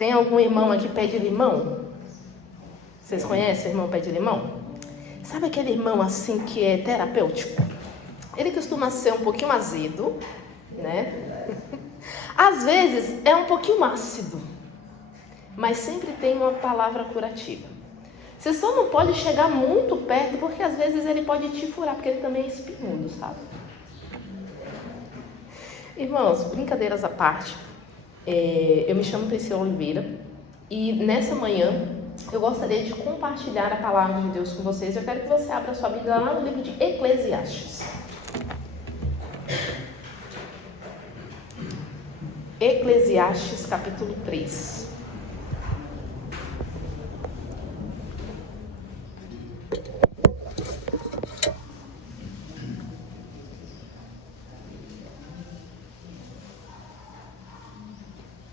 Tem algum irmão aqui pé de limão? Vocês conhecem o irmão pé de limão? Sabe aquele irmão assim que é terapêutico? Ele costuma ser um pouquinho azedo, né? Às vezes é um pouquinho ácido, mas sempre tem uma palavra curativa. Você só não pode chegar muito perto, porque às vezes ele pode te furar, porque ele também é espinhudo, sabe? Irmãos, brincadeiras à parte, eu me chamo Priscila Oliveira e nessa manhã eu gostaria de compartilhar a palavra de Deus com vocês. Eu quero que você abra a sua Bíblia lá no livro de Eclesiastes. Eclesiastes, capítulo 3.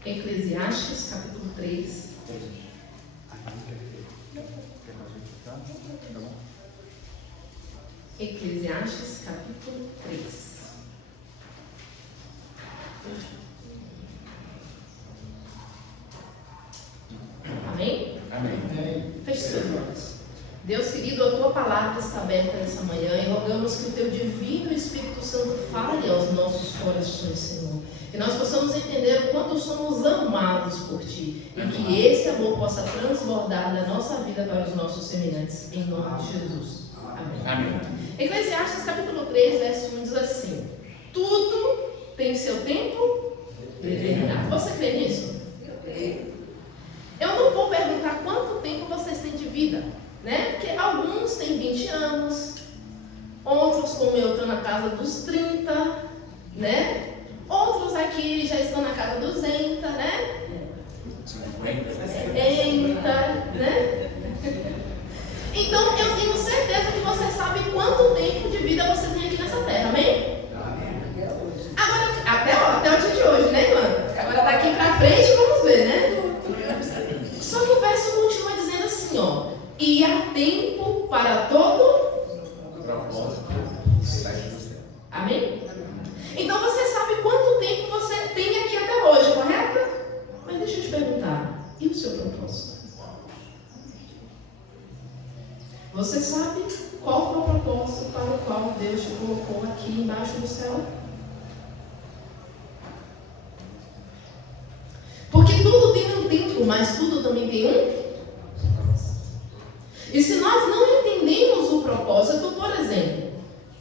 Eclesiastes, capítulo 3. Eclesiastes, capítulo 3. Amém? Amém. Feche seus olhos. Deus querido, a tua palavra está aberta nessa manhã e rogamos que o teu divino Espírito Santo fale aos nossos corações, Senhor. Que nós possamos entender o quanto somos amados por Ti e que esse amor possa transbordar na nossa vida para os nossos semelhantes, em nome de Jesus. Amém. Amém. Eclesiastes capítulo 3, verso 1 diz assim: tudo tem seu tempo determinado. Você crê nisso? Eu não vou perguntar quanto tempo vocês têm de vida, né? Porque alguns têm 20 anos, outros, como eu, estão na casa dos 30, né? Outros aqui já estão na casa dos 80, né? 70, né? Então, eu tenho certeza que você sabe quanto tempo de vida você tem aqui nessa terra, amém? Agora, até o dia de hoje, né, irmã? Agora daqui pra frente, vamos ver, né? Só que o verso continua dizendo assim, ó: e há tempo para todo propósito. Amém? Então você sabe quanto tempo você tem aqui até hoje, correto? Mas deixa eu te perguntar, e o seu propósito? Você sabe qual foi o propósito para o qual Deus te colocou aqui embaixo do céu? Porque tudo tem um tempo, mas tudo também tem um. E se nós não entendemos o propósito, por exemplo,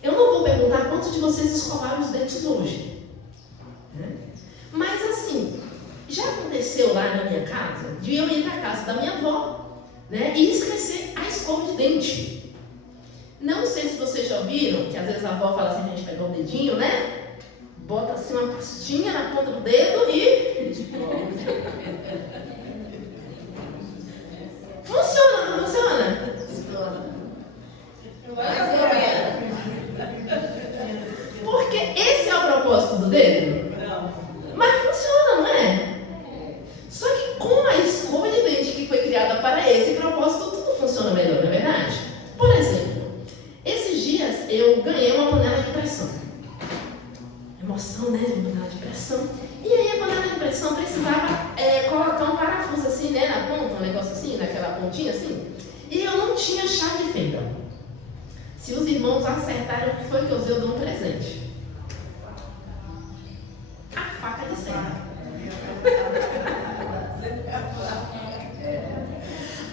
eu não vou perguntar quantos de vocês escovaram os dentes hoje, né? Mas assim, já aconteceu lá na minha casa, de eu ir para a casa da minha avó, né, e esquecer a escova de dente. Não sei se vocês já ouviram, que às vezes a avó fala assim, a gente pega o dedinho, né? Bota assim uma pastinha na ponta do dedo e... Funciona, não funciona? Porque esse é o propósito do dedo? Mas funciona, não é? Só que com a escova de dente que foi criada para esse propósito, tudo funciona melhor, não é verdade? Por exemplo, esses dias eu ganhei uma panela de pressão. Emoção, né? De uma panela de pressão. E aí a panela de pressão precisava colocar um parafuso assim, né? Na ponta, um negócio assim, naquela pontinha assim. E eu não tinha chave de fenda. Se os irmãos acertaram o que foi que eu usei, eu dou um presente. A faca de serra.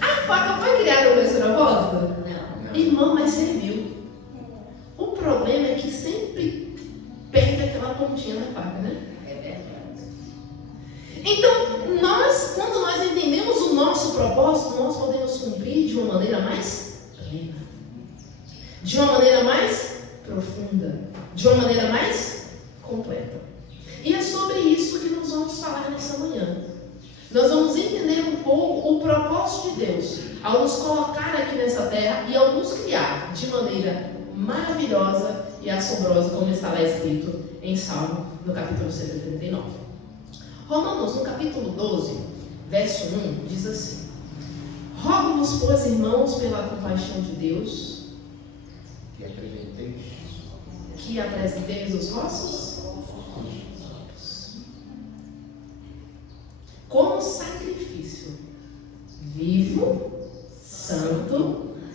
A faca foi criada com esse propósito? Não. Irmão, mas serviu. O problema é que sempre perde aquela pontinha da faca, né? É verdade. Então, quando nós entendemos o nosso propósito, nós podemos cumprir de uma maneira mais plena, de uma maneira mais profunda, de uma maneira mais completa. E é sobre isso que nós vamos falar nessa manhã. Nós vamos entender um pouco o propósito de Deus ao nos colocar aqui nessa terra e ao nos criar de maneira maravilhosa e assombrosa, como está lá escrito em Salmo, no capítulo 139. Romanos, no capítulo 12, verso 1, diz assim: rogo-vos, pois, irmãos, pela compaixão de Deus, que apresenteis os vossos corpos como sacrifício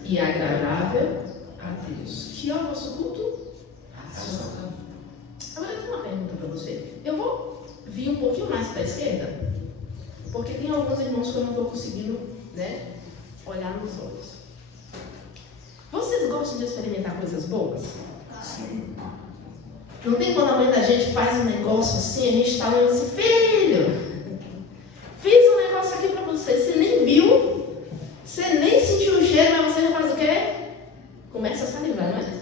e agradável a Deus. Que é o nosso culto? Racional. Agora eu tenho uma pergunta para você. Eu vou vir um pouquinho mais para a esquerda, porque tem alguns irmãos que eu não estou conseguindo, né, olhar nos olhos. Vocês gostam de experimentar coisas boas? Sim. Não tem quando a mãe da gente faz um negócio assim, a gente está olhando assim, filho, fiz um negócio aqui para você nem viu, você nem sentiu o cheiro, mas você já faz o quê? Começa a salivar, não é?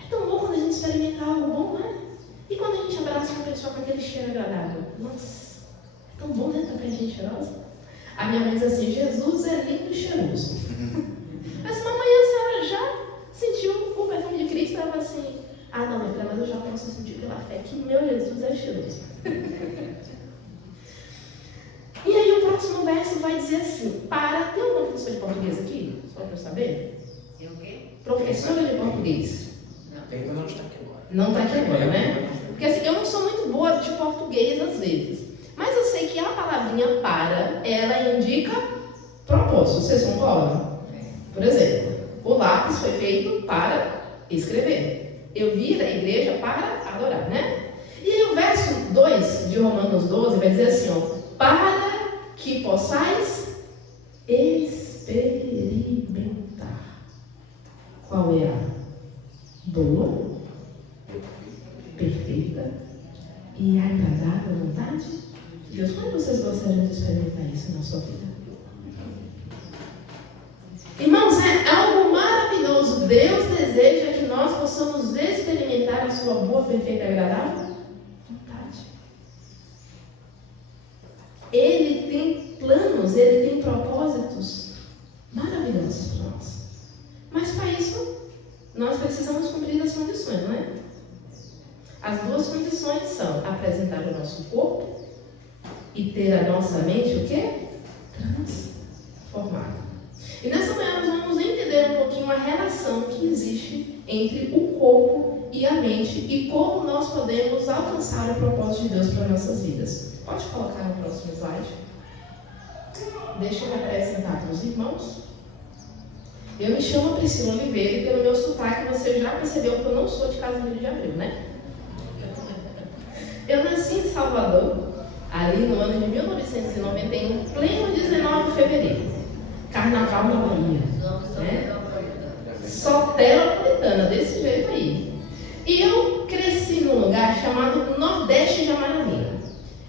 É tão bom quando a gente experimenta algo bom, não é? E quando a gente abraça uma pessoa com aquele cheiro agradável? Nossa, é tão bom dentro da gente cheirosa. A minha mãe diz assim, Jesus é lindo e cheiroso. Mas mamãe, a senhora já sentiu o perfume de Cristo? Ela fala assim, ah não, minha filha, mas eu já posso sentir pela fé que meu Jesus é cheiroso. E aí o próximo verso vai dizer assim, tem alguma professora de português aqui? Só para eu saber? Tem o quê? Professora de português. Tem, mas não está aqui agora. Não está aqui agora, né? Porque assim, eu não sou muito boa de português às vezes. Mas eu sei que a palavrinha para, ela indica propósito. Vocês concordam? Por exemplo, o lápis foi feito para escrever. Eu vim da igreja para adorar, né? E aí o verso 2 de Romanos 12 vai dizer assim, ó, para que possais experimentar qual é a boa, perfeita e agradável vontade de Deus. Como vocês gostariam de experimentar isso na sua vida? Irmãos, é algo maravilhoso. Deus deseja que nós possamos experimentar a sua boa, perfeita e agradável vontade. Ele tem planos, ele tem propósitos maravilhosos para nós. Mas para isso, nós precisamos cumprir as condições, não é? As duas condições são apresentar o nosso corpo e ter a nossa mente o quê? Transformada. E nessa manhã nós vamos entender um pouquinho a relação que existe entre o corpo e a mente e como nós podemos alcançar o propósito de Deus para nossas vidas. Pode colocar no próximo slide. Deixa eu me apresentar para os irmãos. Eu me chamo Priscila Oliveira e pelo meu sotaque você já percebeu que eu não sou de Casimiro de Abreu, né? Eu nasci em Salvador, ali no ano de 1991, pleno 19 de fevereiro. Carnaval da Bahia, né? Soteropolitana, desse jeito aí. E eu cresci num lugar chamado Nordeste de Amaralina.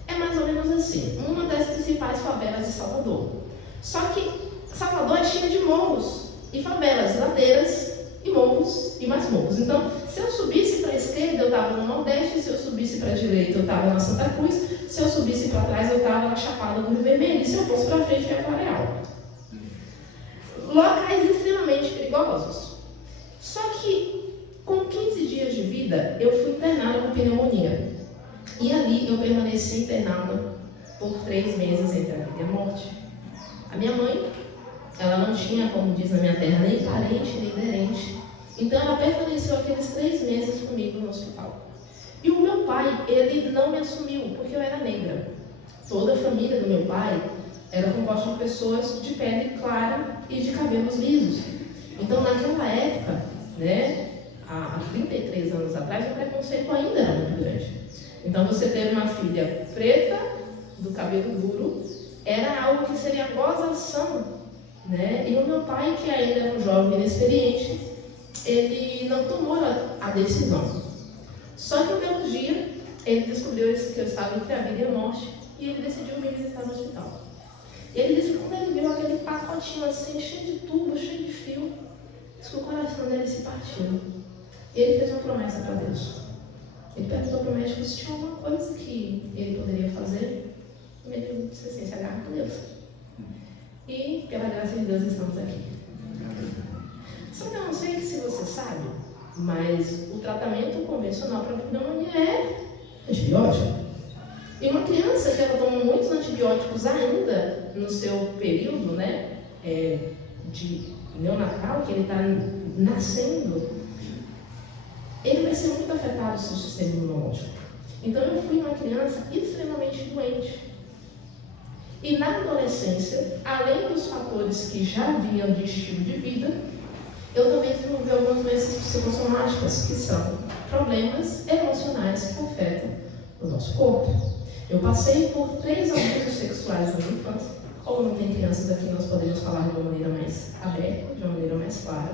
É mais ou menos assim, uma das principais favelas de Salvador. Só que Salvador é cheio de morros e favelas, ladeiras e morros e mais morros. Então, se eu subisse para a esquerda, eu estava no Nordeste, se eu subisse para a direita, eu estava na Santa Cruz, se eu subisse para trás, eu estava na Chapada do Rio Vermelho, e se eu fosse para frente, eu ia para Areal. Locais extremamente perigosos. Só que, com 15 dias de vida, eu fui internada com pneumonia. E ali eu permaneci internada por 3 meses entre a vida e a morte. A minha mãe, ela não tinha, como diz na minha terra, nem parente, nem aderente. Então ela permaneceu aqueles 3 meses comigo no hospital. E o meu pai, ele não me assumiu, porque eu era negra. Toda a família do meu pai era composta de pessoas de pele clara e de cabelos lisos. Então naquela época, né, há 33 anos atrás, o preconceito ainda era muito grande. Então você ter uma filha preta, do cabelo duro, era algo que seria gozação, né? E o meu pai, que ainda era um jovem inexperiente, ele não tomou a decisão. Só que um belo dia, ele descobriu que eu estava entre a vida e a morte, e ele decidiu me visitar no hospital. E ele disse que quando ele viu aquele pacotinho assim, cheio de tubo, cheio de fio, disse que o coração dele se partiu. E ele fez uma promessa para Deus. Ele perguntou para o médico se tinha alguma coisa que ele poderia fazer. E ele disse assim, se agarra com Deus. E, pela graça de Deus, estamos aqui. Só que eu não sei se você sabe, mas o tratamento convencional para a pneumonia é antibiótico. E uma criança que ela toma muitos antibióticos ainda no seu período, né, de neonatal, que ele está nascendo, ele vai ser muito afetado o seu sistema imunológico. Então eu fui uma criança extremamente doente. E na adolescência, além dos fatores que já vinham de estilo de vida, eu também desenvolvi algumas doenças psicossomáticas, que são problemas emocionais que afetam o nosso corpo. Eu passei por 3 abusos sexuais na minha infância. Como não tem crianças aqui, nós podemos falar de uma maneira mais aberta, de uma maneira mais clara.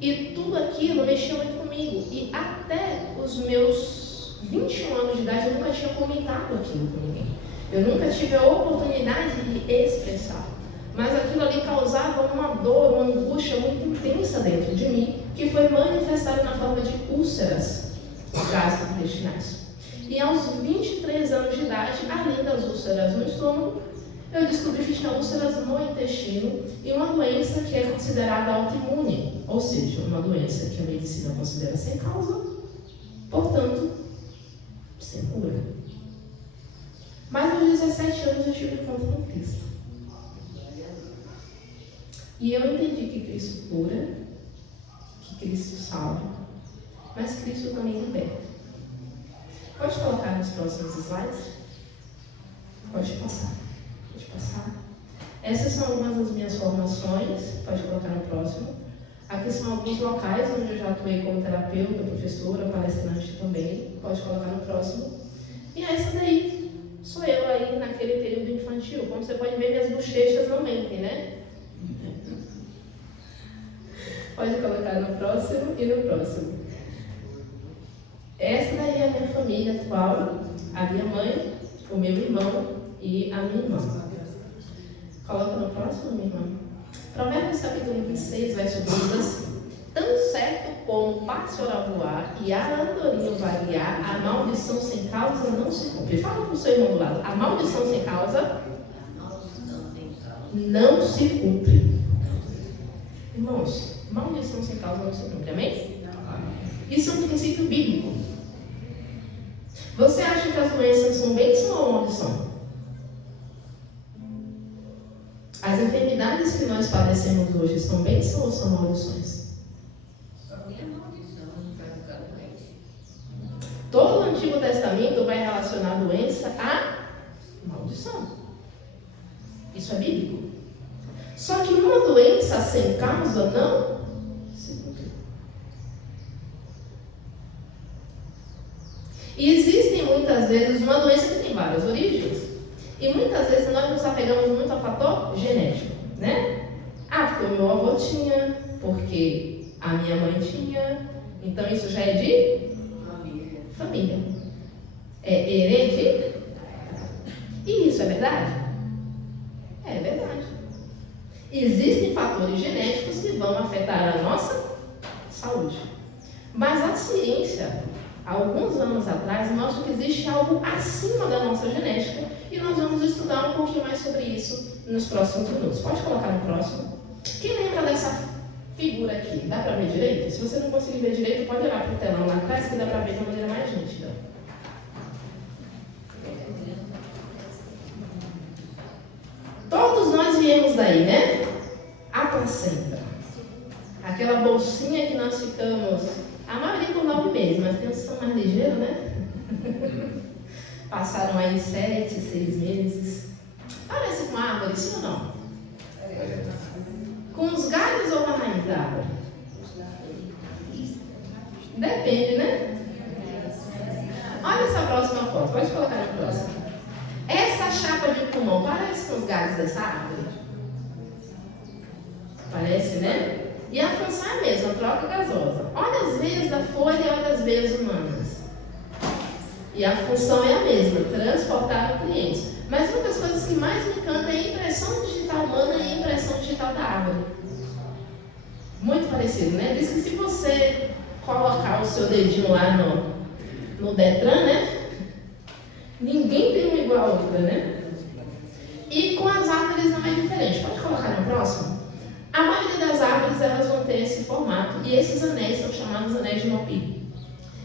E tudo aquilo mexia muito comigo. E até os meus 21 anos de idade, eu nunca tinha comentado aquilo com ninguém. Eu nunca tive a oportunidade de expressar. Mas aquilo ali causava uma dor, uma angústia muito intensa dentro de mim, que foi manifestada na forma de úlceras gastrointestinais. E aos 23 anos de idade, além das úlceras no estômago, eu descobri que tinha úlceras no intestino e uma doença que é considerada autoimune, ou seja, uma doença que a medicina considera sem causa, portanto, sem cura. Mas aos 17 anos eu tive encontro com Cristo. E eu entendi que Cristo cura, que Cristo salva, mas Cristo também liberta. Pode colocar nos próximos slides? Pode passar. Pode passar. Essas são algumas das minhas formações. Pode colocar no próximo. Aqui são alguns locais onde eu já atuei como terapeuta, professora, palestrante também. Pode colocar no próximo. E essa daí sou eu aí naquele período infantil. Como você pode ver, minhas bochechas não mentem, né? Pode colocar no próximo e no próximo. Essa daí é a minha família atual, a minha mãe, o meu irmão e a minha irmã. Coloca no próximo, minha irmã. Provérbios capítulo 26, verso 12, assim: tão certo como o pássaro a voar e a andorinha vaguear, a maldição sem causa não se cumpre. Fala para o seu irmão do lado: a maldição sem causa não se cumpre. Irmãos, maldição sem causa não se cumpre, amém? Isso é um princípio bíblico. Você acha que as doenças são bênção ou maldição? As enfermidades que nós padecemos hoje são bênção ou são maldições? Todo o Antigo Testamento vai relacionar a doença à maldição. Isso é bíblico. Só que uma doença sem causa não se cumpre. E existem muitas vezes uma doença que tem várias origens. E muitas vezes nós nos apegamos muito ao fator genético, né? Ah, porque o meu avô tinha, porque a minha mãe tinha. Então isso já é de família. É hereditário. E isso é verdade? É verdade. Existem fatores genéticos que vão afetar a nossa saúde. Mas a ciência, há alguns anos atrás, mostra que existe algo acima da nossa genética e nós vamos estudar um pouquinho mais sobre isso nos próximos minutos. Pode colocar no próximo. Quem lembra dessa figura aqui? Dá para ver direito? Se você não conseguir ver direito, pode olhar para o telão lá atrás que dá para ver de uma maneira mais nítida. Todos nós viemos daí, né? A placenta. Aquela bolsinha que nós ficamos, a maioria por 9 meses, mas tem uns que são mais ligeiros, né? Passaram aí 7, 6 meses. Parece com árvore, sim ou não? Com os galhos ou com a raiz da árvore? Depende, né? Olha essa próxima foto, pode colocar na próxima. Essa chapa de pulmão parece com os galhos dessa árvore? Parece, né? E a função é a mesma, troca gasosa. Olha as veias da folha e olha as veias humanas. E a função é a mesma, transportar nutrientes. Mas uma das coisas que mais me encanta é a impressão digital humana e a impressão digital da árvore. Muito parecido, né? Diz que se você colocar o seu dedinho lá no Detran, né? Ninguém tem uma igual a outra, né? E com as árvores não é diferente. Pode colocar no próximo? A maioria das árvores elas vão ter esse formato e esses anéis são chamados anéis de Maupi.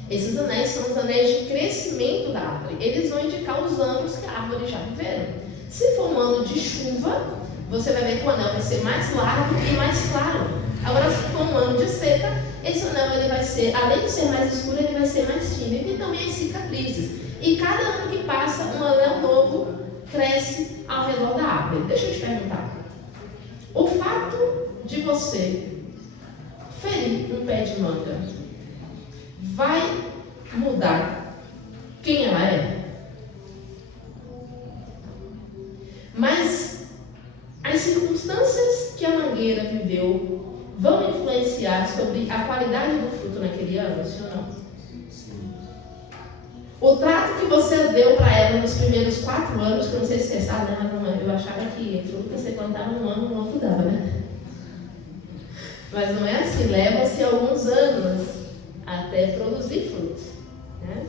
Esses anéis são os anéis de crescimento da árvore. Eles vão indicar os anos que a árvore já viveram. Se for um ano de chuva, você vai ver que o anel vai ser mais largo e mais claro. Agora, se for um ano de seca, esse anel ele vai ser, além de ser mais escuro, ele vai ser mais fino. E tem também as cicatrizes. E cada ano que passa, um anel novo cresce ao redor da árvore. Deixa eu te perguntar. O fato de você ferir um pé de manga vai mudar quem ela é? Mas as circunstâncias que a mangueira viveu vão influenciar sobre a qualidade do fruto naquele ano, sim ou não? Sim. O trato que você deu para ela nos primeiros 4 anos, que eu não sei se você sabe, né? Mas eu achava que fruta você plantava num ano, no outro dava, né? Mas não é assim, leva-se alguns anos até produzir frutos, né?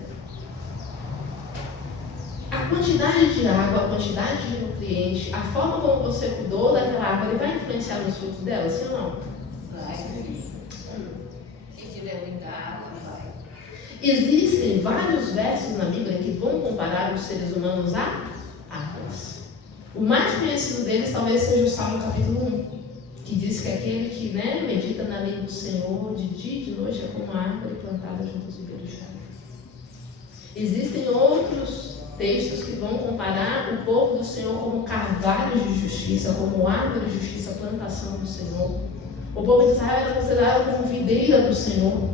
A quantidade de água, a quantidade de nutrientes, a forma como você cuidou daquela árvore vai influenciar nos frutos dela, sim ou não? Vai. Se tiver muita água, vai. Existem vários versos na Bíblia que vão comparar os seres humanos a árvores. O mais conhecido deles talvez seja o Salmo capítulo 1, que diz que aquele que medita na lei do Senhor de dia e de noite é como uma árvore plantada junto aos ribeiros de água. Existem outros textos que vão comparar o povo do Senhor como carvalhos de justiça, como árvore de justiça, plantação do Senhor. O povo de Israel era considerado como videira do Senhor.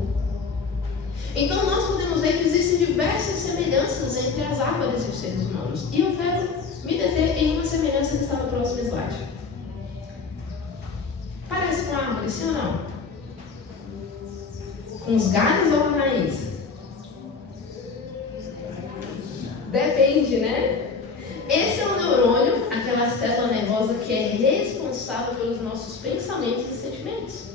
Então nós podemos ver que existem diversas semelhanças entre as árvores e os seres humanos. E eu quero me deter em uma semelhança que está no próximo slide. Parece com a árvore, sim ou não? Com os galhos ou com a raiz? Depende, né? Esse é o neurônio, aquela célula nervosa que é responsável pelos nossos pensamentos e sentimentos.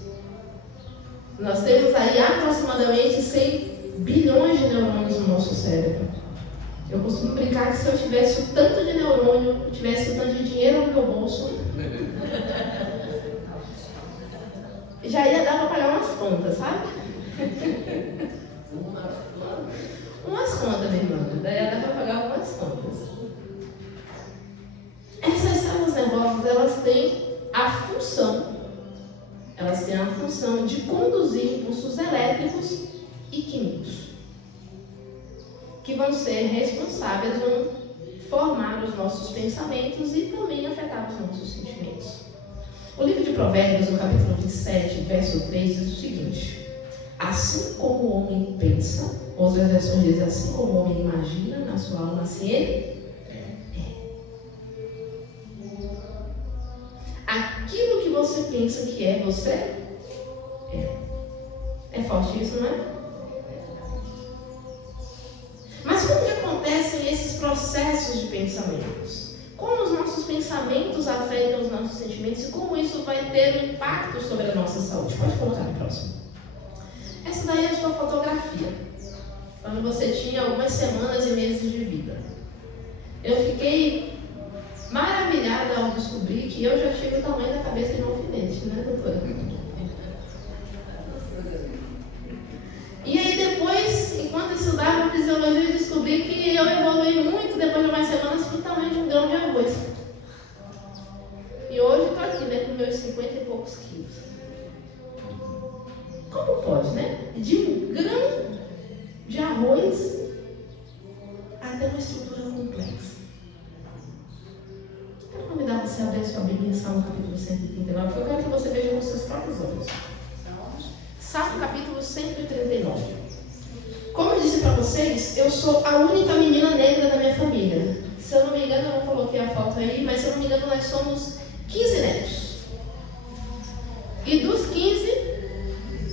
Nós temos aí aproximadamente 100 bilhões de neurônios no nosso cérebro. Eu costumo brincar que se eu tivesse o tanto de neurônio, tivesse o tanto de dinheiro no meu bolso, já ia dar para pagar umas contas, sabe? Umas contas, minha irmã. Daí ia dar para pagar algumas contas. Essas células nervosas, elas têm a função de conduzir impulsos elétricos e químicos, que vão ser responsáveis, vão formar os nossos pensamentos e também afetar os nossos sentimentos. O livro de Provérbios, no capítulo 27, verso 3, diz o seguinte: assim como o homem pensa, outras versões dizem assim como o homem imagina na sua alma, assim ele é. Aquilo que você pensa que é, você é. É forte isso, não é? Mas como que acontecem esses processos de pensamentos? Como os nossos pensamentos afetam os nossos sentimentos e como isso vai ter um impacto sobre a nossa saúde? Pode colocar no próximo. Essa daí é a sua fotografia, quando você tinha algumas semanas e meses de vida. Eu fiquei maravilhada ao descobrir que eu já tive o tamanho da cabeça de um alfinete, né, doutora? E aí depois, enquanto estudava fisiologia, eu descobri que eu evoluí muito depois de umas semanas para o tamanho de um grão de arroz. E hoje estou aqui, né, com meus 50 e poucos quilos. Como pode, né? De um grão de arroz até uma estrutura complexa. Eu quero convidar você a abrir a sua Bíblia em Salmo capítulo 139, porque eu quero que você veja com seus próprios olhos. Salmo capítulo 139. Como eu disse para vocês, eu sou a única menina negra da minha família. Se eu não me engano, eu não coloquei a foto aí, mas se eu não me engano, nós somos 15 netos. E dos 15,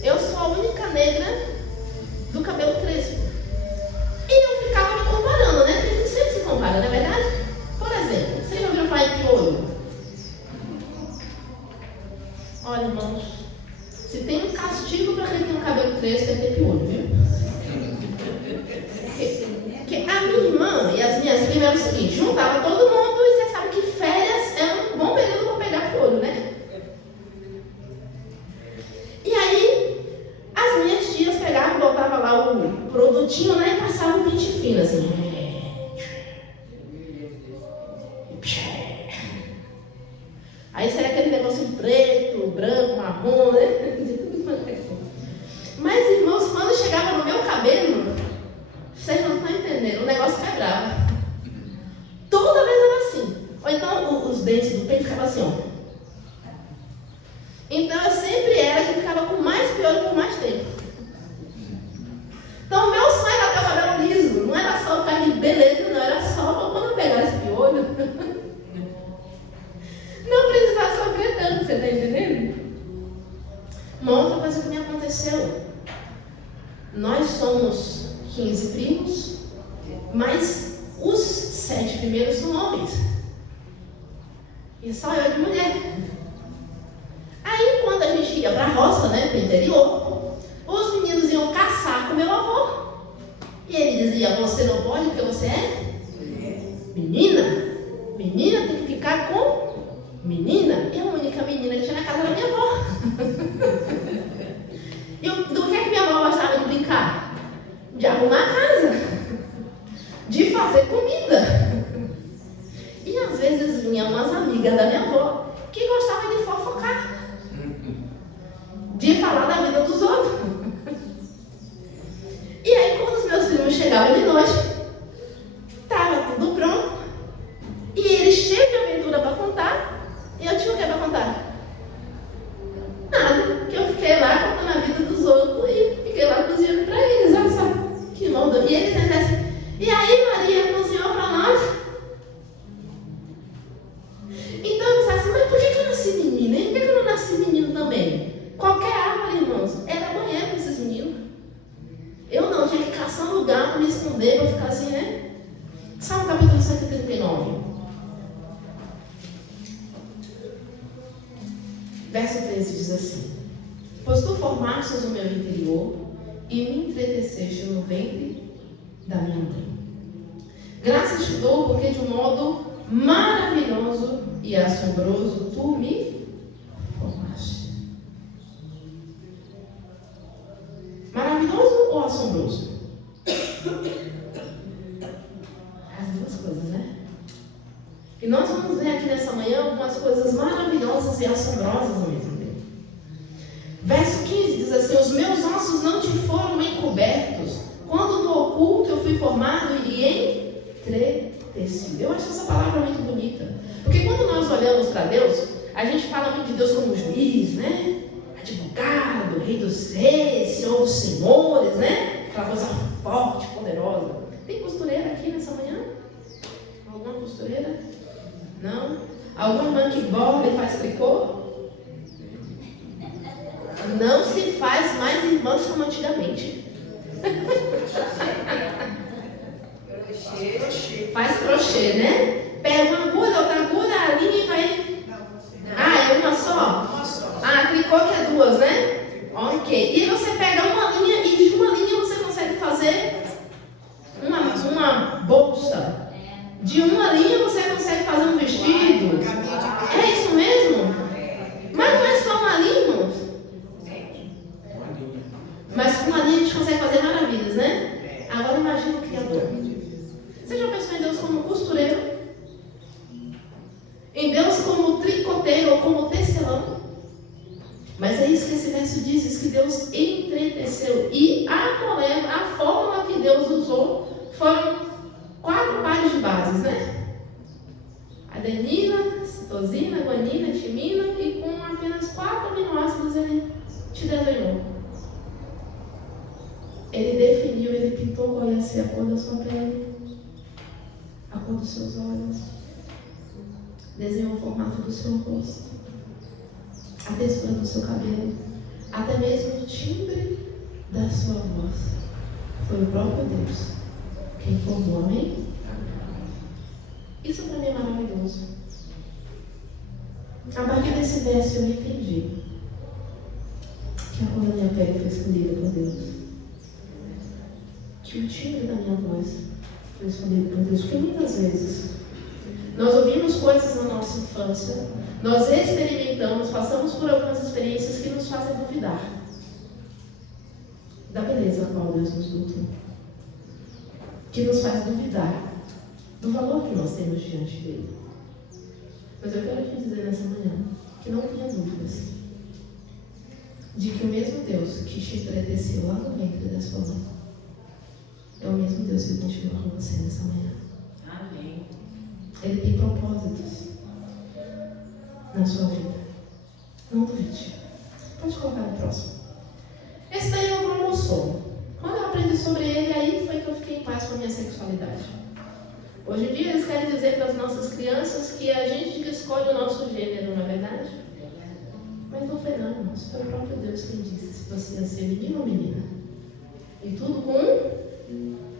eu sou a única negra do cabelo crespo. E eu ficava me comparando, né? A gente sempre se compara, não é verdade? Por exemplo, vocês já ouviram falar em piolho? Olha, irmãos, se tem um castigo para quem tem um cabelo crespo, é ter piolho, viu? Porque a minha irmã e as minhas primas eram o seguinte: juntava todo mundo e você sabe que férias é um bom período para pegar piolho, né? E aí, as minhas tias pegavam e botavam lá o produtinho, né, e passavam um pente fino, assim. Aí seria aquele negócio preto, branco, marrom, né? Mas, irmãos, quando chegava no meu cabelo, vocês não estão entendendo, o negócio quebrava. Toda vez era assim, ele ficava assim, ó. Então eu sempre era a que ficava com mais piolho por mais tempo. Então o meu sonho era ter o cabelo liso. Não era só o carne de beleza, não. Era só para quando eu pegar esse piolho. Não precisava sofrer tanto, você está entendendo? Uma outra coisa que me aconteceu. Nós somos 15 primos, mas os 7 primeiros são homens. E só eu de mulher. Aí quando a gente ia para a roça, né, para o interior, os meninos iam caçar com meu avô. E ele dizia, você não pode porque você é menina. Menina tem que ficar com menina. E a única menina que tinha na casa era minha avó. E do que minha avó gostava de brincar? De arrumar a casa. De fazer comida. E às vezes vinham umas amigas da minha avó que gostavam de fofocar. De falar da vida dos outros. E aí quando os meus filhos chegavam de noite, estava tudo pronto. E eles cheios de aventura para contar. E eu tinha o que para contar? Nada. Que eu fiquei lá contando a vida dos outros e fiquei lá cozinhando para eles. Olha só, que modo. E eles assim, e aí Maria cozinhou para nós? Então eu pensava assim, mas por que eu nasci menina? E por que eu não nasci menino também? Qualquer árvore, irmãos, era banheiro para esses meninos. Eu não, tinha que caçar um lugar para me esconder, para ficar assim, né? Salmo capítulo 139. Verso 13 diz assim: pois tu formastes o meu interior e me entreteceste no ventre da minha mãe. Graças te dou porque de um modo maravilhoso e assombroso tu me formaste. Maravilhoso ou assombroso? As duas coisas, né? E nós vamos ver aqui nessa manhã algumas coisas maravilhosas e assombrosas ao mesmo tempo. Verso 15 diz assim: os meus ossos não te foram encobertos, quando no oculto eu fui formado e entretecido. Eu acho essa palavra muito bonita. Porque quando nós olhamos para Deus, a gente fala muito de Deus como juiz, né? Advogado, rei dos reis, senhor dos senhores, né? Aquela coisa forte, poderosa. Tem costureira aqui nessa manhã? Alguma costureira? Não? Alguma irmã que borda e faz tricô? Não se faz mais irmãs como antigamente. Faz crochê, né? Pega uma agulha, outra agulha, a linha e vai... Ah, é uma só? Ah, tricô que é duas, né? Ok. E você pega uma linha e de uma linha você consegue fazer uma bolsa. De uma linha você consegue fazer um vestido. É isso mesmo? Mas não é só uma linha, irmãos? Mas com uma linha a gente consegue fazer maravilhas, né? Agora imagina o Criador. Você já pensou em Deus como costureiro? Em Deus como tricoteiro ou como tecelão? Mas é isso que esse verso diz que Deus entreteceu. E a fórmula que Deus usou foram 4 pares de bases, né? Adenina, citosina, guanina, timina, e com apenas 4 aminoácidos ele te desenhou. Ele definiu, ele pintou qual ia ser a cor da sua pele, a cor dos seus olhos, desenhou o formato do seu rosto, a textura do seu cabelo, até mesmo o timbre da sua voz. Foi o próprio Deus quem formou, amém? Isso para mim é maravilhoso. A partir desse verso eu entendi que a cor da minha pele foi escolhida por Deus, que o timbre da minha voz foi escolhido por Deus. Porque muitas vezes nós ouvimos coisas na nossa infância, nós experimentamos, passamos por algumas experiências que nos fazem duvidar da beleza a qual Deus nos dotou, que nos faz duvidar do valor que nós temos diante dele. Mas eu quero te dizer nessa manhã que não tenha dúvidas de que o mesmo Deus que te entreteceu lá no ventre da sua mãe é o mesmo Deus que continua com você nessa manhã. Amém. Ele tem propósitos. na sua vida. Não duvide. Pode colocar no próximo. Esse daí é o cromossomo. Quando eu aprendi sobre ele, aí foi que eu fiquei em paz com a minha sexualidade. Hoje em dia eles querem dizer para as nossas crianças que a gente que escolhe o nosso gênero, não é verdade? Mas não foi não, irmãos. Foi o próprio Deus quem disse se você ia ser menino ou menina. E tudo com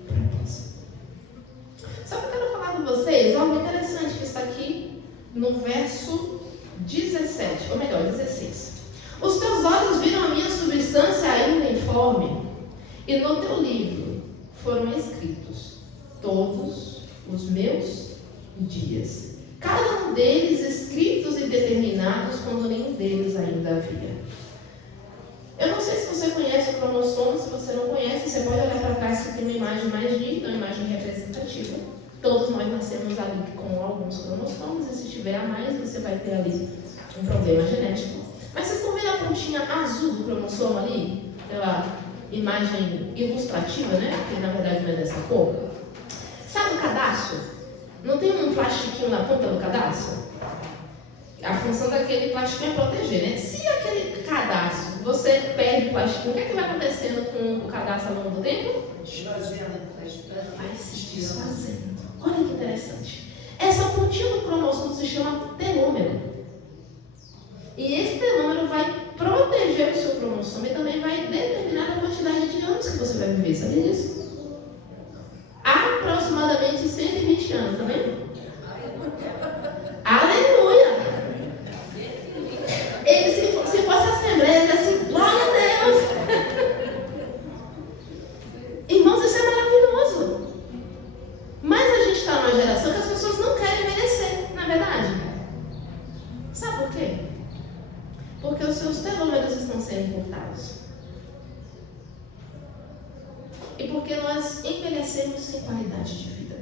propósito. Só que eu quero falar com vocês algo interessante que está aqui no verso 17, ou melhor, 16. Os teus olhos viram a minha substância ainda informe, e no teu livro foram escritos todos os meus dias, cada um deles escritos e determinados quando nenhum deles ainda havia. Eu não sei se você conhece o cromossomo. Se você não conhece, você pode olhar para trás que tem uma imagem mais nítida, uma imagem representativa. Todos nós nascemos ali com alguns cromossomos, e se tiver a mais, você vai ter ali um problema genético. Mas vocês estão vendo a pontinha azul do cromossomo ali? Aquela imagem ilustrativa, né? Que na verdade não é dessa cor. Sabe o cadastro? Não tem um plastiquinho na ponta do cadastro? A função daquele plastiquinho é proteger, né? Se aquele cadastro, você perde o plastiquinho, o que é que vai acontecendo com o cadastro ao longo do tempo? Vai se desfazendo. Olha que interessante. Essa pontinha do cromossomo se chama telômero. E esse telômero vai proteger o seu cromossomo e também vai determinar a quantidade de anos que você vai viver. Sabia disso? Aproximadamente 120 anos, tá vendo? Aleluia! Ele, se fosse a Assembleia, ele assim, glória a Deus! Irmãos, isso é maravilhoso. Mas a gente está numa geração que as pessoas não querem envelhecer, não é verdade? Sabe por quê? Porque os seus telômeros estão sendo encurtados. E porque nós envelhecemos sem qualidade de vida.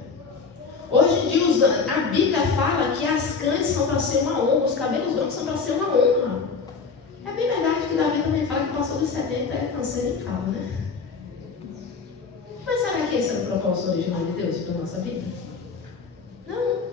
Hoje em dia, a Bíblia fala que as cães são para ser uma honra, os cabelos brancos são para ser uma honra. É bem verdade que Davi também fala que passou dos 70 é cancerificado, né? Mas será que esse era o propósito original de Deus para a nossa vida? Não.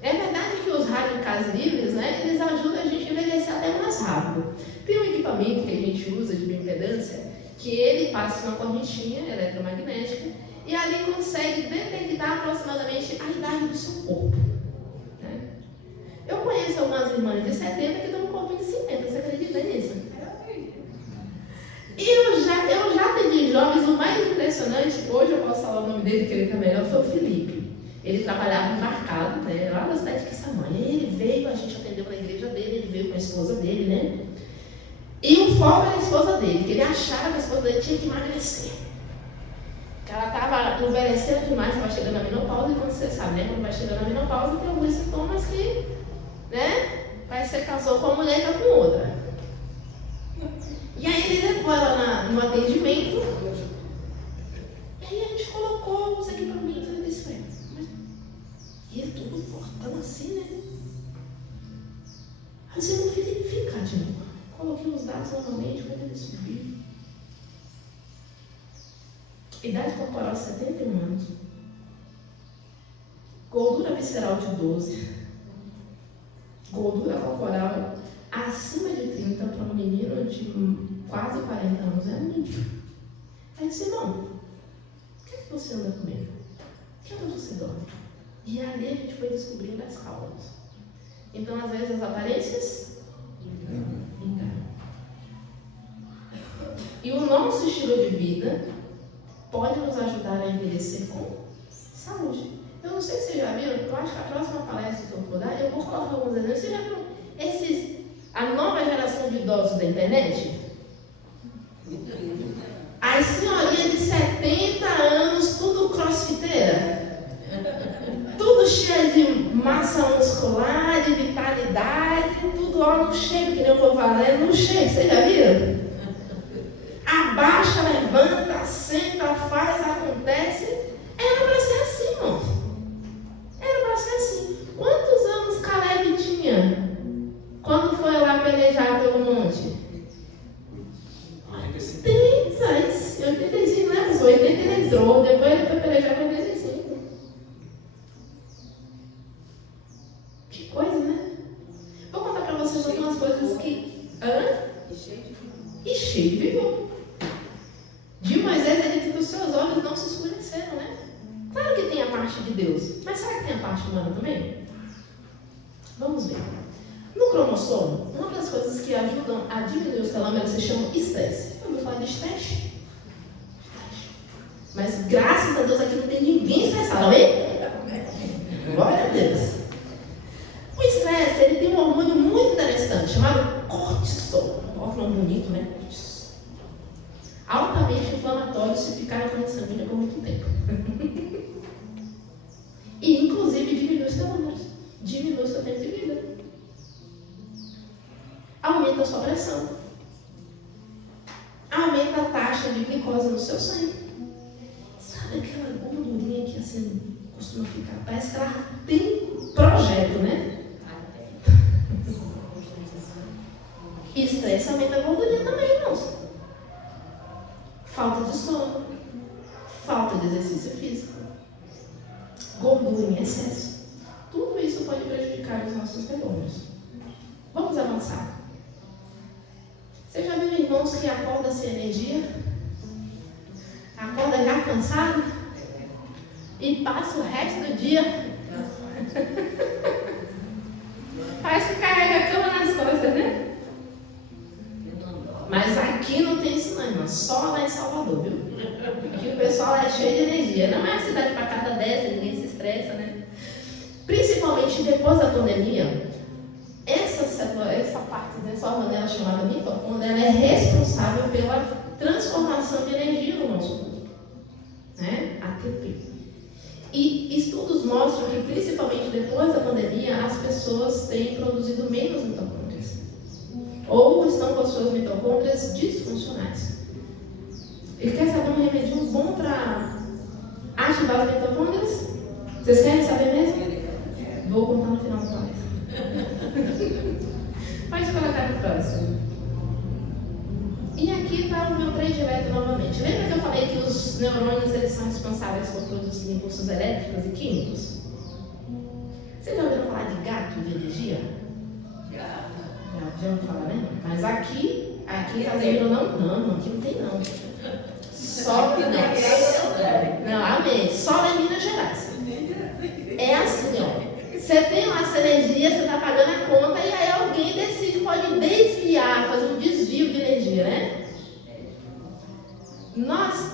É verdade que os radicais livres, né, eles ajudam a gente a envelhecer até mais rápido. Tem um equipamento que a gente usa de bioimpedância, que ele passa uma correntinha eletromagnética e ali consegue detectar aproximadamente a idade do seu corpo. Né? Eu conheço algumas irmãs de 70 que estão com um corpo de 50, você acredita nisso? E eu já atendi jovens, o mais impressionante, hoje eu posso falar o nome dele, que ele está melhor, foi o Felipe. Ele trabalhava embarcado, né, lá da cidade de Quissamã. Ele veio, a gente atendeu na igreja dele, ele veio com a esposa dele, né? E o foco era a esposa dele, que ele achava que a esposa dele tinha que emagrecer. Ela estava envelhecendo demais, estava chegando na menopausa, e quando você sabe, né? Quando vai chegando na menopausa, tem alguns sintomas que, né? Vai ser casou com uma mulher e está com outra. E aí ele levou ela no atendimento, e aí a gente colocou os equipamentos, ele disse, mas e ele tudo fortão assim, né? Aí você não fica de novo. Coloquei os dados novamente, quando ele subiu. Idade corporal 71 anos. Gordura visceral de 12. Gordura corporal acima de 30 para um menino de quase 40 anos é muito. Aí disse, irmão, o que é que você anda comendo? Que horas você dorme? E ali a gente foi descobrindo as causas. Então, às vezes, as aparências enganam. E o nosso estilo de vida pode nos ajudar a envelhecer com saúde. Eu não sei se vocês já viram, eu acho que a próxima palestra que eu vou dar, eu vou colocar alguns exemplos. Vocês já viram a nova geração de idosos da internet? As senhorinhas de 70 anos, tudo crossfiteira. Tudo cheio de massa muscular, de vitalidade, tudo ó, no shape, que nem o povo fala, né? No shape, vocês já viram? Abaixa, levanta, senta, faz, acontece. Era para ser assim, irmão. Era para ser assim. Quantos anos Caleb tinha quando foi lá pelejar pelo monte? 85, né? Os 80 ele entrou, depois ele foi pelejar com 85. Que coisa. coisas que... E cheio de vigor. De Moisés, ele diz que os seus olhos não se escureceram, né? Claro que tem a parte de Deus, mas será que tem a parte humana também? Vamos ver. No cromossomo, uma das coisas que ajudam a diminuir os telômeros se chama estresse. Eu vou falar de estresse. Mas graças a Deus aqui não tem ninguém estressado, amém? Glória a Deus. O estresse, ele tem um hormônio muito interessante, chamado cortisol. Olha que nome bonito, né? Cortisol. Altamente inflamatório se ficar na corrente sanguínea por muito tempo. E, inclusive, diminui os telômeros. Diminui o seu tempo de vida. Aumenta a sua pressão. Aumenta a taxa de glicose no seu sangue. Sabe aquela gordurinha que assim costuma ficar? Parece que ela tem projeto, né? Estresse aumenta a gordurinha também, irmãos. Falta de sono. Falta de exercício físico. Gordura em excesso. Tudo isso pode prejudicar os nossos telômeros. Vamos avançar. Você já viu irmãos que acordam sem energia? Acorda já cansado? E passa o resto do dia. Parece que carrega a cama nas costas, né? Mas aqui não tem isso não, irmão. Só lá em Salvador, viu? Aqui o pessoal é cheio de energia. Não é uma cidade para cada dessa, ninguém se estressa, né? Principalmente depois da pandemia, essa parte dessa hormônio chamada mitocôndria, ela é responsável pela transformação de energia no nosso corpo, né? ATP. E estudos mostram que, principalmente depois da pandemia, as pessoas têm produzido menos mitocôndrias ou estão com as suas mitocôndrias disfuncionais. Ele quer saber um remedinho bom para ativar as mitocôndrias? Vocês querem saber mesmo? Vou contar no final do palestra. Pode colocar no próximo. E aqui está o meu predileto novamente. Lembra que eu falei que os neurônios eles são responsáveis por produzir impulsos elétricos e químicos? Vocês já ouviram falar de gato de energia? Já ouviram falar, né? Mas aqui em Casimiro não, aqui não tem não. Só que não, amém. Só em Minas Gerais. É assim, ó. Você tem lá essa energia, você está pagando a conta e aí alguém decide, pode desviar, fazer um desvio de energia, né? Nós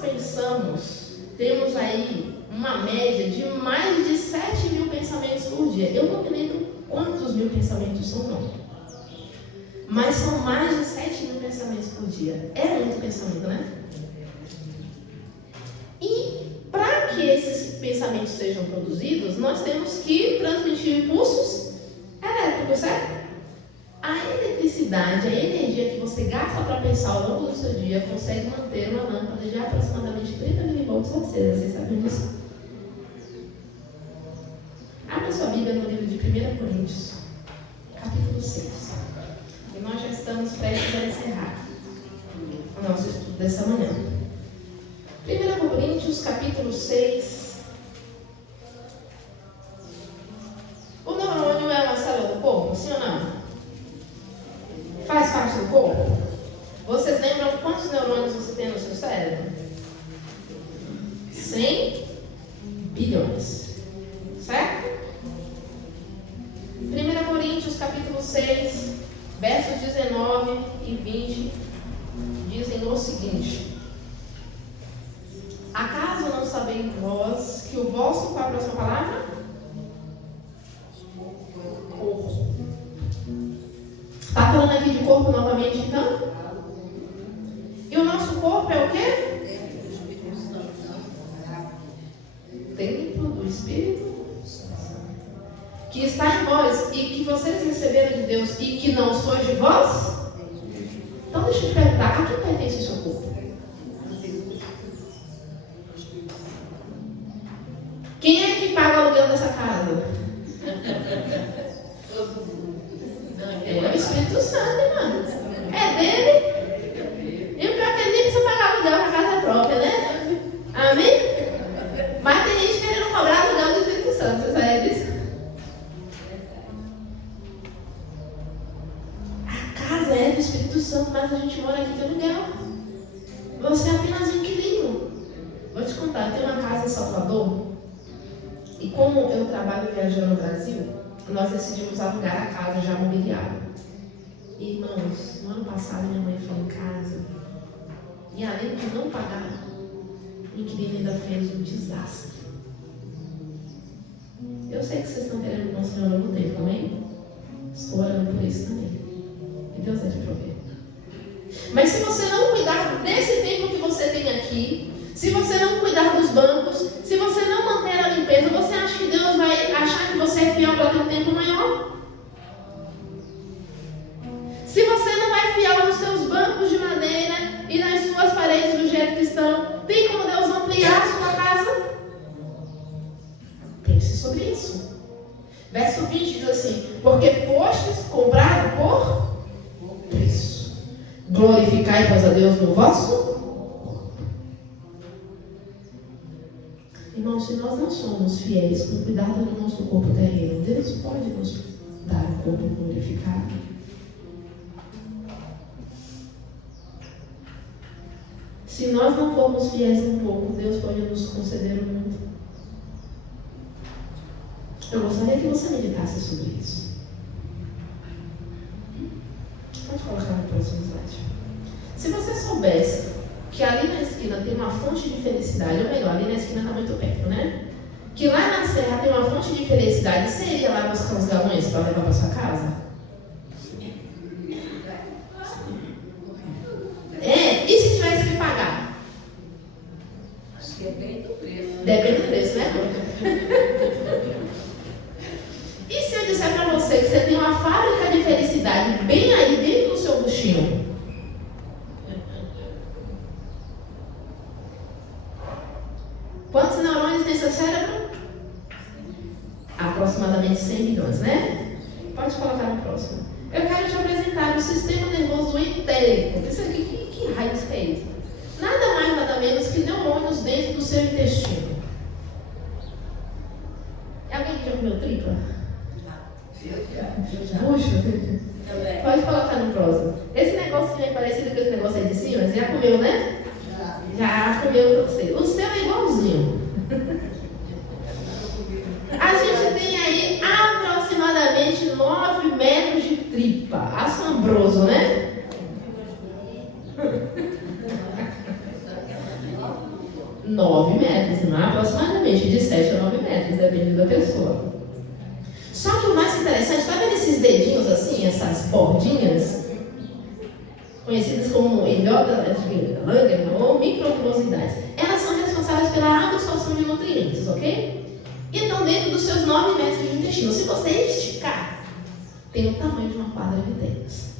temos aí uma média de mais de 7.000 pensamentos por dia. Eu não me lembro quantos mil pensamentos são, não. Mas são mais de 7.000 pensamentos por dia. É muito pensamento, né? E para que esses pensamentos sejam produzidos, nós temos que transmitir impulsos elétricos, certo? A eletricidade, a energia que você gasta para pensar ao longo do seu dia, consegue manter uma lâmpada de aproximadamente 30 milivolts acesa. Vocês sabem disso? Abra sua Bíblia no livro de 1 Coríntios, capítulo 6. E nós já estamos prestes a encerrar o nosso estudo dessa manhã. 1 Coríntios, capítulo 6. O neurônio é uma célula do corpo, sim ou não? Faz parte do corpo? Vocês lembram quantos neurônios você tem no seu cérebro? 100 bilhões. Certo? 1 Coríntios, capítulo 6, versos 19 e 20, dizem o seguinte: acaso não sabeis vós que o vosso, qual é a próxima palavra? Corpo. Está falando aqui de corpo novamente, então? E o nosso corpo é o quê? Templo do Espírito que está em vós e que vocês receberam de Deus e que não sois de vós? Então deixa eu te perguntar, a quem pertence o seu corpo? Quem é que paga o aluguel dessa casa? É o Espírito Santo, irmão. É dele. E o pior é que ele nem precisa pagar aluguel na casa própria, né? Amém? Mas tem gente querendo cobrar aluguel do Espírito Santo. Você sabe disso? do Espírito Santo, mas a gente mora aqui de aluguel. Você é apenas um inquilino. Vou te contar, eu tenho uma casa em Salvador. E como eu trabalho viajando no Brasil, nós decidimos alugar a casa já mobiliada. Irmãos, no ano passado minha mãe foi em casa e além de não pagar, o inquilino ainda fez um desastre. Eu sei que vocês estão querendo construir um novo templo, amém? Estou orando por isso também. E Deus é de prover. Mas se você não cuidar desse templo que você tem aqui, se você não cuidar dos bancos, se você não manter a limpeza, você acha que Deus vai achar que você é fiel para ter um templo maior? Se você não é fiel nos seus bancos de madeira e nas suas paredes do jeito que estão, tem como Deus ampliar a sua casa? Pense sobre isso. Verso 20 diz assim: porque fostes comprado por preço. Glorificai, pois, a Deus no vosso. Irmãos, se nós não somos fiéis com o cuidado do nosso corpo terreno, Deus pode nos dar um corpo glorificado. Se nós não formos fiéis um pouco, Deus pode nos conceder o mundo. Eu gostaria que você meditasse sobre isso. Pode colocar no próximo slide. Se você soubesse que ali na esquina tem uma fonte de felicidade, ou melhor, ali na esquina está muito perto, né? Que lá na serra tem uma fonte de felicidade, você iria lá buscar uns galões para levar para sua casa? E se tivesse que pagar? Acho que depende do preço. Depende do preço, né? E se eu disser para você que você tem uma fábrica de felicidade bem aí dentro do seu buchinho? Quantos neurônios tem seu cérebro? Aproximadamente 100 milhões, né? Pode colocar no próximo. Eu quero te apresentar o sistema nervoso entérico. Isso aqui, que raios é isso? Nada mais, nada menos que neurônios dentro do seu intestino. É alguém que já comeu tripa? Puxa. Pode colocar no próximo. Esse negócio é parecido com esse negócio aí de cima. Você já comeu, né? Já comeu você. O seu é igualzinho. A gente tem aí aproximadamente 9 metros de tripa. Assombroso, né? 9 metros, não é? Aproximadamente de 7 a 9 metros, depende da pessoa. Só que o mais interessante, tá vendo esses dedinhos assim, essas bordinhas? Conhecidas como ilhota de Langer ou microtubulosidades. Elas são responsáveis pela absorção de nutrientes, ok? E estão dentro dos seus 9 metros de intestino. Se você esticar, tem o tamanho de uma quadra de tênis.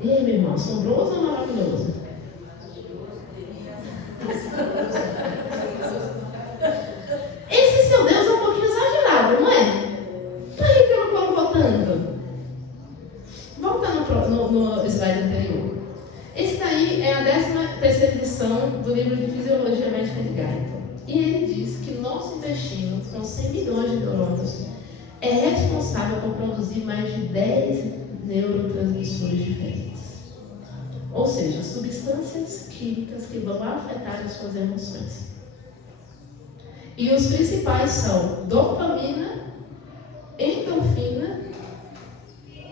E aí, meu irmão, assombroso ou maravilhoso? Esse seu Deus é um pouquinho exagerado, não é? Por que eu não colocou tanto? Volta no slide anterior. Esse daí é a 13ª edição do livro de Fisiologia Médica de Guyton. E ele diz que nosso intestino, com 100 milhões de neurônios, é responsável por produzir mais de 10 neurotransmissores diferentes. Ou seja, substâncias químicas que vão afetar as suas emoções. E os principais são dopamina, endorfina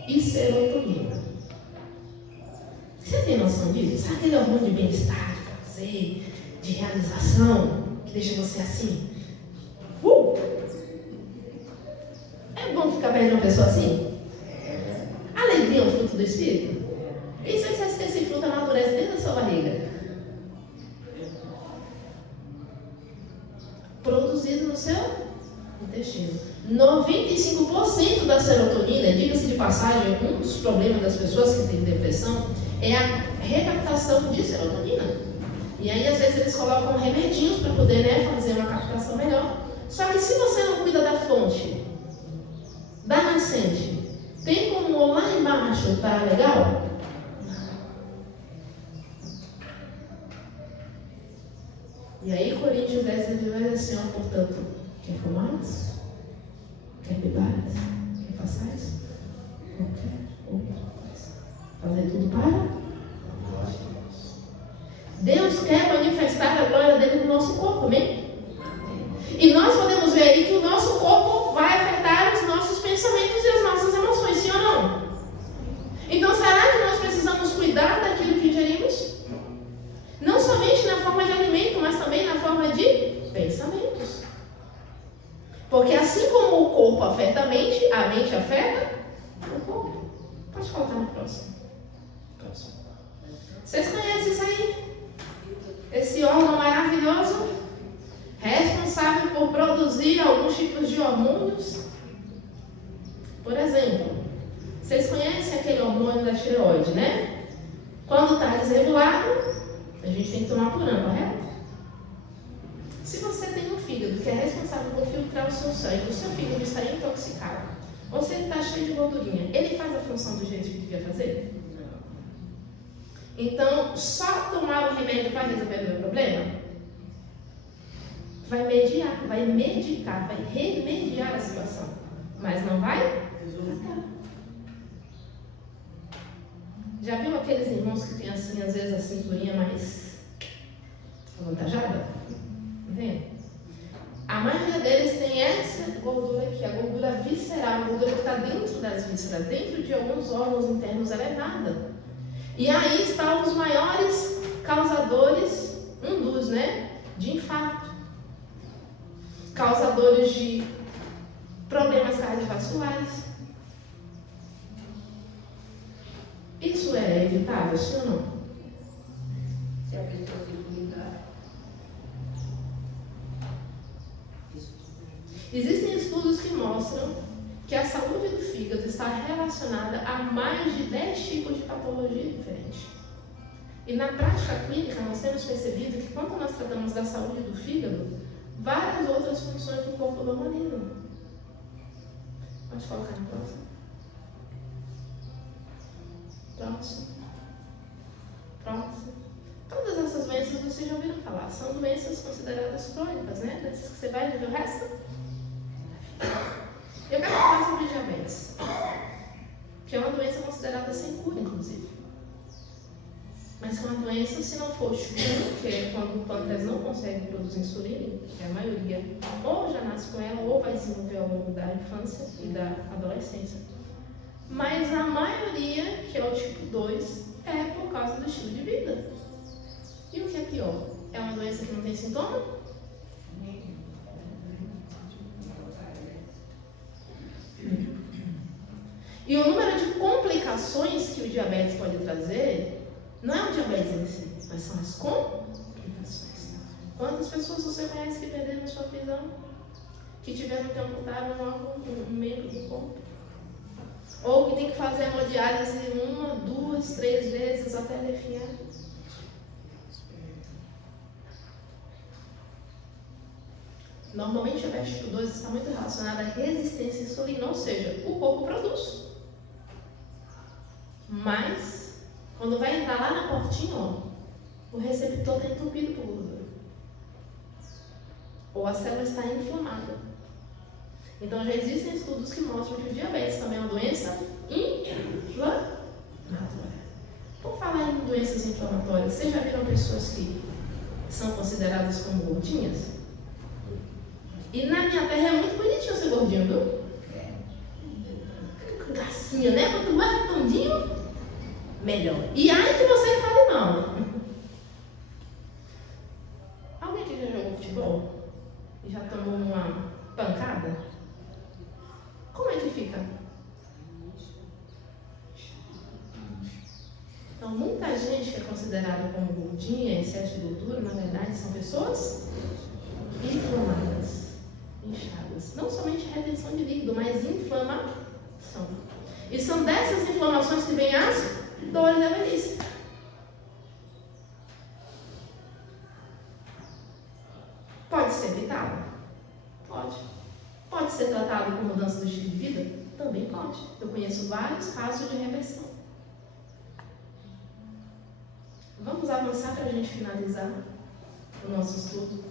e serotonina. Você tem noção disso? Sabe aquele hormônio de bem-estar, de prazer, de realização, que deixa você assim? É bom ficar perto de uma pessoa assim? Alegria é um fruto do Espírito? E se eu dissesse que esse fruto amadurece dentro da sua barriga? Produzido no seu intestino. 95% da serotonina, diga-se de passagem, um dos problemas das pessoas que têm depressão é a recaptação de serotonina. E aí, às vezes, eles colocam remedinhos para poder, fazer uma captação melhor. Só que se você não cuida da fonte, da nascente, tem como lá embaixo estar legal? E aí, Coríntios 10 diz assim, portanto, quer fumais? Quer bebais? Quer façais? fazer tudo para Deus quer manifestar a glória dele no nosso corpo, amém? E nós podemos ver aí que o nosso corpo vai afetar os nossos pensamentos e as nossas emoções, sim ou não? Então, será que nós precisamos cuidar daquilo que ingerimos? Não somente na forma de alimento, mas também na forma de pensamentos. Porque assim como o corpo afeta a mente afeta o corpo. Pode colocar no próximo. Vocês conhecem isso aí? Esse órgão maravilhoso, responsável por produzir alguns tipos de hormônios. Por exemplo, vocês conhecem aquele hormônio da tireoide, né? Quando está desregulado, a gente tem que tomar Puran, correto? Se você tem um fígado que é responsável por filtrar o seu sangue, o seu fígado está intoxicado, ou se ele está cheio de gordurinha, ele faz a função do jeito que devia fazer? Então, só tomar o remédio vai resolver o meu problema? Vai mediar, vai medicar, vai remediar a situação. Mas não vai resolver. Já viu aqueles irmãos que têm assim, às vezes a cinturinha mais avantajada? Entende? A maioria deles tem essa gordura aqui, a gordura visceral, a gordura que está dentro das vísceras, dentro de alguns órgãos internos elevada. E aí estão os maiores causadores, de infarto, causadores de problemas cardiovasculares. Isso é evitável, sim ou não? Se a pessoa se cuidar. Existem estudos que mostram que a saúde do fígado está relacionada a mais de 10 tipos de patologia diferentes. E na prática clínica nós temos percebido que quando nós tratamos da saúde do fígado, várias outras funções do corpo normalizam. Pode colocar no próximo. Próximo. Todas essas doenças vocês já ouviram falar. São doenças consideradas crônicas, né? Doenças que você vai viver o resto. Eu quero falar sobre diabetes, que é uma doença considerada sem cura, inclusive. Mas é uma doença, se não for cura, que é quando o pâncreas não consegue produzir insulina, que a maioria ou já nasce com ela ou vai desenvolver ao longo da infância e da adolescência. Mas a maioria, que é o tipo 2, é por causa do estilo de vida. E o que é pior? É uma doença que não tem sintoma? E o número de complicações que o diabetes pode trazer não é o diabetes em si, mas são as complicações. Quantas pessoas você conhece que perderam sua visão? Que tiveram que amputar um membro do corpo? Ou que tem que fazer hemodiálise 1, 2, 3 vezes até definhar? Normalmente o diabetes tipo 2 está muito relacionado à resistência à insulina, ou seja, o corpo produz. Mas, quando vai entrar lá na portinha, o receptor está entupido por gordura. Ou a célula está inflamada. Então, já existem estudos que mostram que o diabetes também é uma doença inflamatória. Por falar em doenças inflamatórias, vocês já viram pessoas que são consideradas como gordinhas? E na minha terra é muito bonitinho ser gordinho, viu? Gracinha, né? Quanto mais redondinho, melhor. E aí que você fale não. Alguém aqui já jogou futebol? E já tomou uma pancada? Como é que fica? Então, muita gente que é considerada como gordinha, excesso de gordura, na verdade, são pessoas inflamadas, inchadas. Não somente retenção de líquido, mas inflamação. E são dessas inflamações que vêm as dores da velhice. Pode ser evitado? Pode. Pode ser tratado com mudança do estilo de vida? Também pode. Eu conheço vários casos de reversão. Vamos avançar para a gente finalizar o nosso estudo.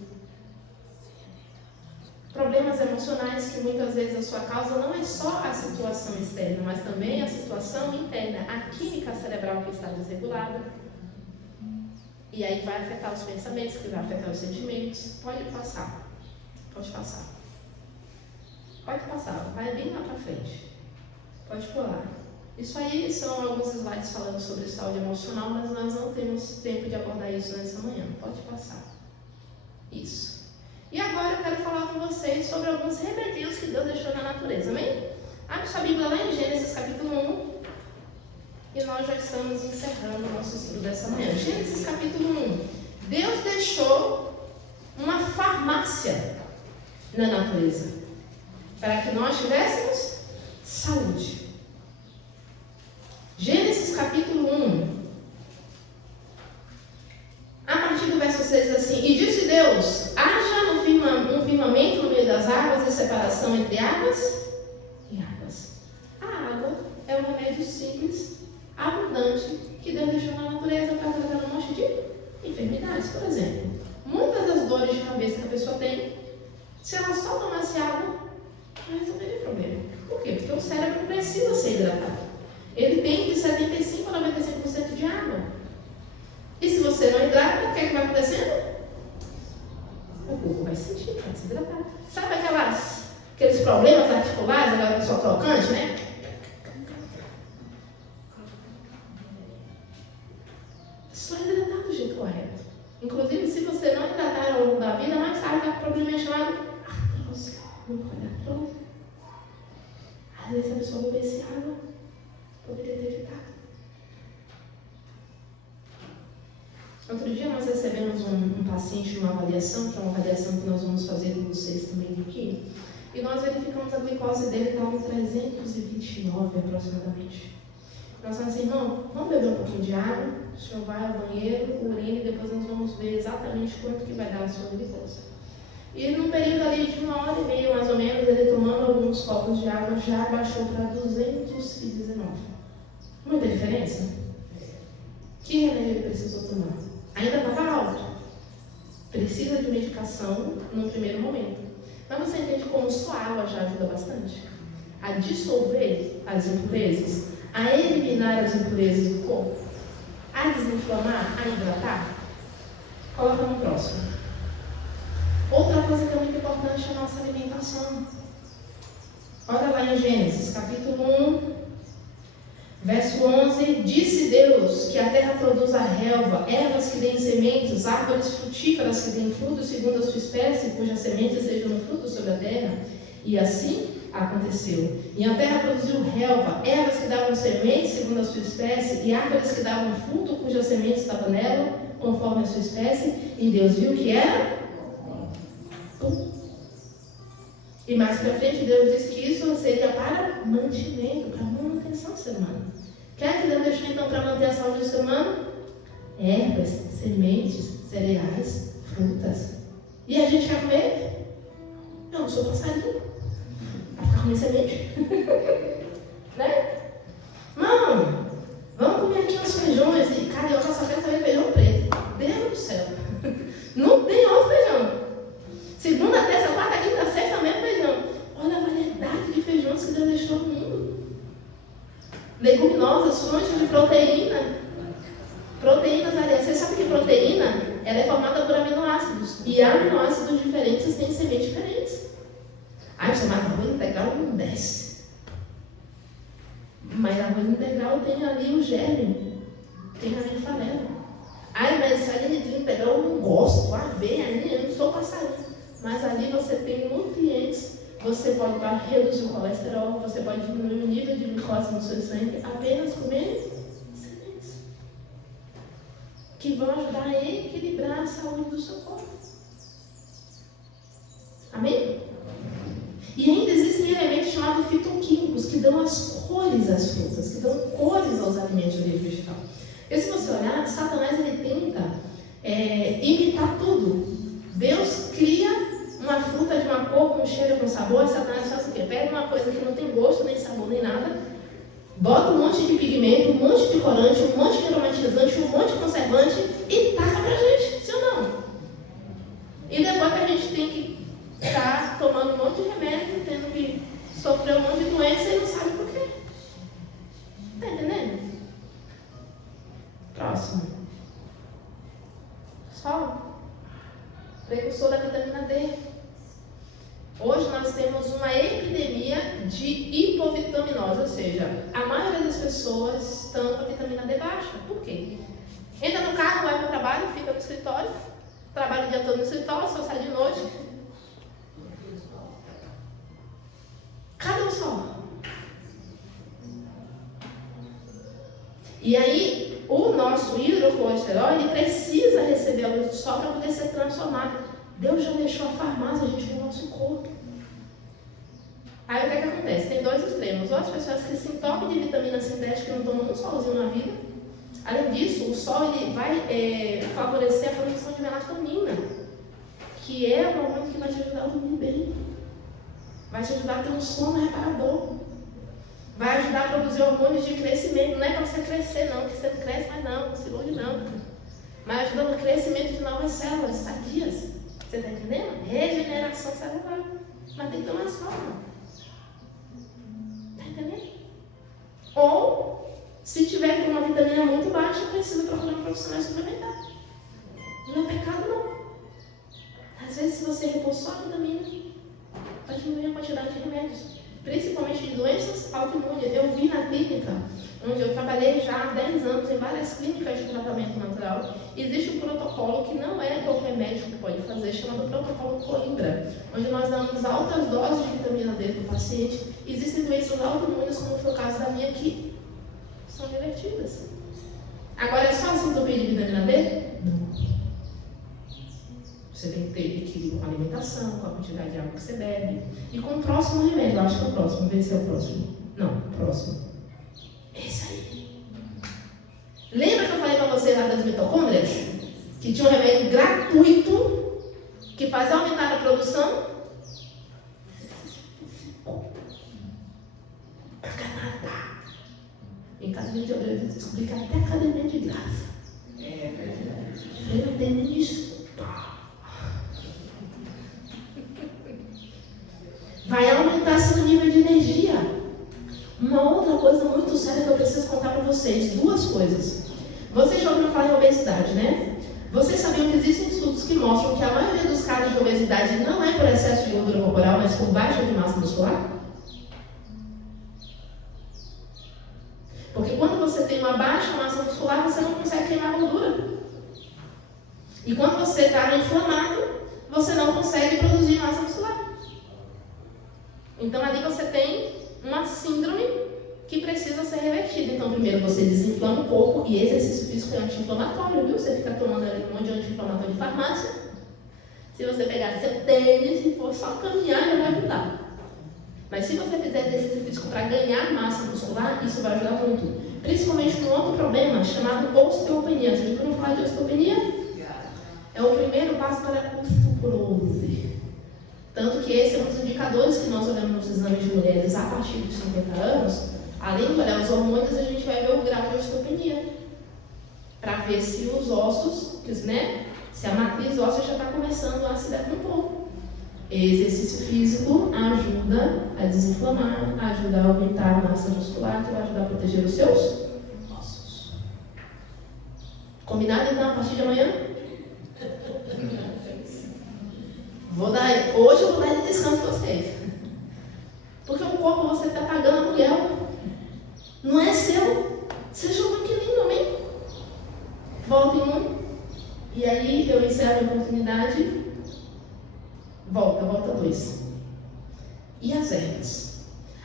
Problemas emocionais que muitas vezes a sua causa não é só a situação externa, mas também a situação interna, a química cerebral que está desregulada. E aí vai afetar os pensamentos, que vai afetar os sentimentos. Pode passar. Pode passar. Pode passar. Vai bem lá para frente. Pode pular. Isso aí são alguns slides falando sobre saúde emocional, mas nós não temos tempo de abordar isso nessa manhã. Pode passar. Isso. E agora eu quero falar com vocês sobre alguns remedios que Deus deixou na natureza, amém? Abre sua Bíblia lá em Gênesis capítulo 1 e nós já estamos encerrando o nosso estudo dessa manhã. Gênesis capítulo 1. Deus deixou uma farmácia na natureza para que nós tivéssemos saúde. Gênesis capítulo 1. A partir do verso 6 diz assim: E disse Deus, haja um firmamento no meio das águas e separação entre águas e águas. A água é um remédio simples, abundante, que Deus deixou na natureza para tratar um monte de enfermidades. Por exemplo, muitas das dores de cabeça que a pessoa tem, se ela só tomasse água, não resolveria o problema. Por quê? Porque o cérebro precisa ser hidratado. Ele tem de 75% a 95% de água. E se você não hidrata, o que é que vai acontecendo? O corpo vai sentir, vai se hidratar. Sabe aqueles problemas articulares, aquela pessoa crocante, né? Só hidratar do jeito correto. Inclusive, se você não hidratar ao longo da vida, mais tarde vai ter um problema chamado artrose no coração. Às vezes a pessoa bebesse água, poderia ter evitado. Outro dia nós recebemos um paciente numa avaliação, que é uma avaliação que nós vamos fazer com vocês também aqui, e nós verificamos a glicose dele estava em 329 aproximadamente. Nós falamos assim: irmão, vamos beber um pouquinho de água, o senhor vai ao banheiro, urina, e depois nós vamos ver exatamente quanto que vai dar a sua glicose. E num período ali de 1h30 mais ou menos, ele tomando alguns copos de água já baixou para 219. Muita diferença? Que remédio ele precisou tomar? Ainda estava alto. Precisa de medicação no primeiro momento. Mas você entende como só a água já ajuda bastante? A dissolver as impurezas, a eliminar as impurezas do corpo, a desinflamar, a hidratar? Coloca no próximo. Outra coisa que é muito importante é a nossa alimentação. Olha lá em Gênesis, capítulo 1. Verso 11, disse Deus que a terra produza relva, ervas que deem sementes, árvores frutíferas que deem frutos segundo a sua espécie, cuja semente seja no fruto sobre a terra. E assim aconteceu. E a terra produziu relva, ervas que davam sementes segundo a sua espécie, e árvores que davam fruto, cuja semente estava nela, conforme a sua espécie. E Deus viu que era bom. E mais para frente Deus disse que isso seria para mantimento, para manutenção do ser humano. Quer que Deus deixou então para manter a saúde do ser humano? Ervas, sementes, cereais, frutas. E a gente quer comer? Eu não sou passarinho. Para ficar comendo semente. Né? Não, vamos comer aqui os feijões. E cara, eu já só quero saber feijão preto. Deus do céu. Não tem outro feijão. Segunda, terça, quarta, quinta, sexta, mesmo feijão. Olha a variedade de feijões que Deus deixou no mundo. Leguminosas, fontes de proteína. Proteínas, aliás, você sabe que proteína ela é formada por aminoácidos. E aminoácidos diferentes têm sementes diferentes. Aí você mata arroz integral, não desce. Mas arroz integral tem ali o germe, tem ali o farelo. Ai, mas farinha de integral eu não gosto, aveia, eu não sou passarinho. Mas ali você tem nutrientes, você pode reduzir o colesterol, você pode diminuir o nível de glicose no seu sangue apenas comendo sementes, que vão ajudar a equilibrar a saúde do seu corpo. Amém? E ainda existem elementos chamados fitoquímicos, que dão as cores às frutas, que dão cores aos alimentos de origem vegetal. Porque se você olhar, Satanás ele tenta imitar tudo. Deus cria uma fruta de uma cor, com cheiro, com sabor, e Satanás faz o quê? Pega uma coisa que não tem gosto, nem sabor, nem nada, bota um monte de pigmento, um monte de corante, um monte de aromatizante, um monte de conservante e taca pra gente, sim ou não? E depois que a gente tem que estar tomando sofrer um monte de doença e não sabe por quê. Tá entendendo? Próximo. Sol. Precursor da vitamina D. Hoje nós temos uma epidemia de hipovitaminose, ou seja, a maioria das pessoas estão com a vitamina D baixa. Por quê? Entra no carro, vai para o trabalho, fica no escritório, trabalha o dia todo no escritório, só sai de noite. Cadê o sol? E aí, o nosso hidrocolesterol, ele precisa receber a luz do sol para poder ser transformado. Deus já deixou a farmácia, gente, no nosso corpo. Aí o que acontece? Tem dois extremos. Ou as pessoas que se entopem de vitamina sintética e não tomam um solzinho na vida. Além disso, o sol ele vai favorecer a produção de melatonina, que é o hormônio que vai te ajudar a dormir bem. Vai te ajudar a ter um sono reparador. Vai ajudar a produzir hormônios de crescimento. Não é para você crescer, não, que você não cresce mais não se ilude não. Mas ajuda no crescimento de novas células, sadias. Você está entendendo? Regeneração celular. Mas tem que tomar sol. Está entendendo? Ou, se tiver com uma vitamina muito baixa, precisa procurar um profissional suplementar. Não é pecado, não. Às vezes, se você repor só a vitamina, vai diminuir a quantidade de remédios. Principalmente de doenças autoimunes. Eu vi na clínica, onde eu trabalhei já há 10 anos, em várias clínicas de tratamento natural, existe um protocolo que não é qualquer médico que pode fazer, chamado protocolo Coimbra, onde nós damos altas doses de vitamina D para o paciente. Existem doenças autoimunes, como foi o caso da minha, que são revertidas. Agora, é só assim entupir de vitamina D? Não. Você tem que ter equilíbrio com a alimentação, com a quantidade de água que você bebe. E com o próximo remédio, eu acho que é o próximo, vamos ver se é o próximo. Não, próximo. Esse aí. Lembra que eu falei para você lá das mitocôndrias? Que tinha um remédio gratuito que faz aumentar a produção? Pra Canadá. Em casa de eu descobri que até a academia de graça. É verdade. Eu não tenho nem desculpa. Vai aumentar seu nível de energia. Uma outra coisa muito séria que eu preciso contar para vocês. Duas coisas. Vocês já ouviram falar em obesidade, né? Vocês sabiam que existem estudos que mostram que a maioria dos casos de obesidade não é por excesso de gordura corporal, mas por baixa de massa muscular? Porque quando você tem uma baixa massa muscular, você não consegue queimar gordura. E quando você está inflamado, você não consegue produzir massa muscular. Então, ali você tem uma síndrome que precisa ser revertida. Então, primeiro você desinflama o corpo, e exercício físico é anti-inflamatório, viu? Você fica tomando ali um monte de anti-inflamatório de farmácia. Se você pegar seu tênis e for só caminhar, já vai ajudar. Mas se você fizer exercício físico para ganhar massa muscular, isso vai ajudar muito. Principalmente com outro problema chamado osteopenia. Vocês já ouviram falar de osteopenia? É o primeiro passo para a osteoporose. Tanto que esse é um dos indicadores que nós olhamos nos exames de mulheres a partir dos 50 anos. Além de olhar os hormônios, a gente vai ver o grau de osteopenia. Para ver se os ossos, né? Se a matriz óssea já está começando a se decompor. Exercício físico ajuda a desinflamar, ajuda a aumentar a massa muscular, que vai ajudar a proteger os seus ossos. Combinado então a partir de amanhã? Hoje eu vou dar de descanso para vocês. Porque o corpo você está pagando aluguel. Não é seu. Seja um inquilino, amém? Volta em um. E aí eu encerro a oportunidade. Volta dois. E as ervas?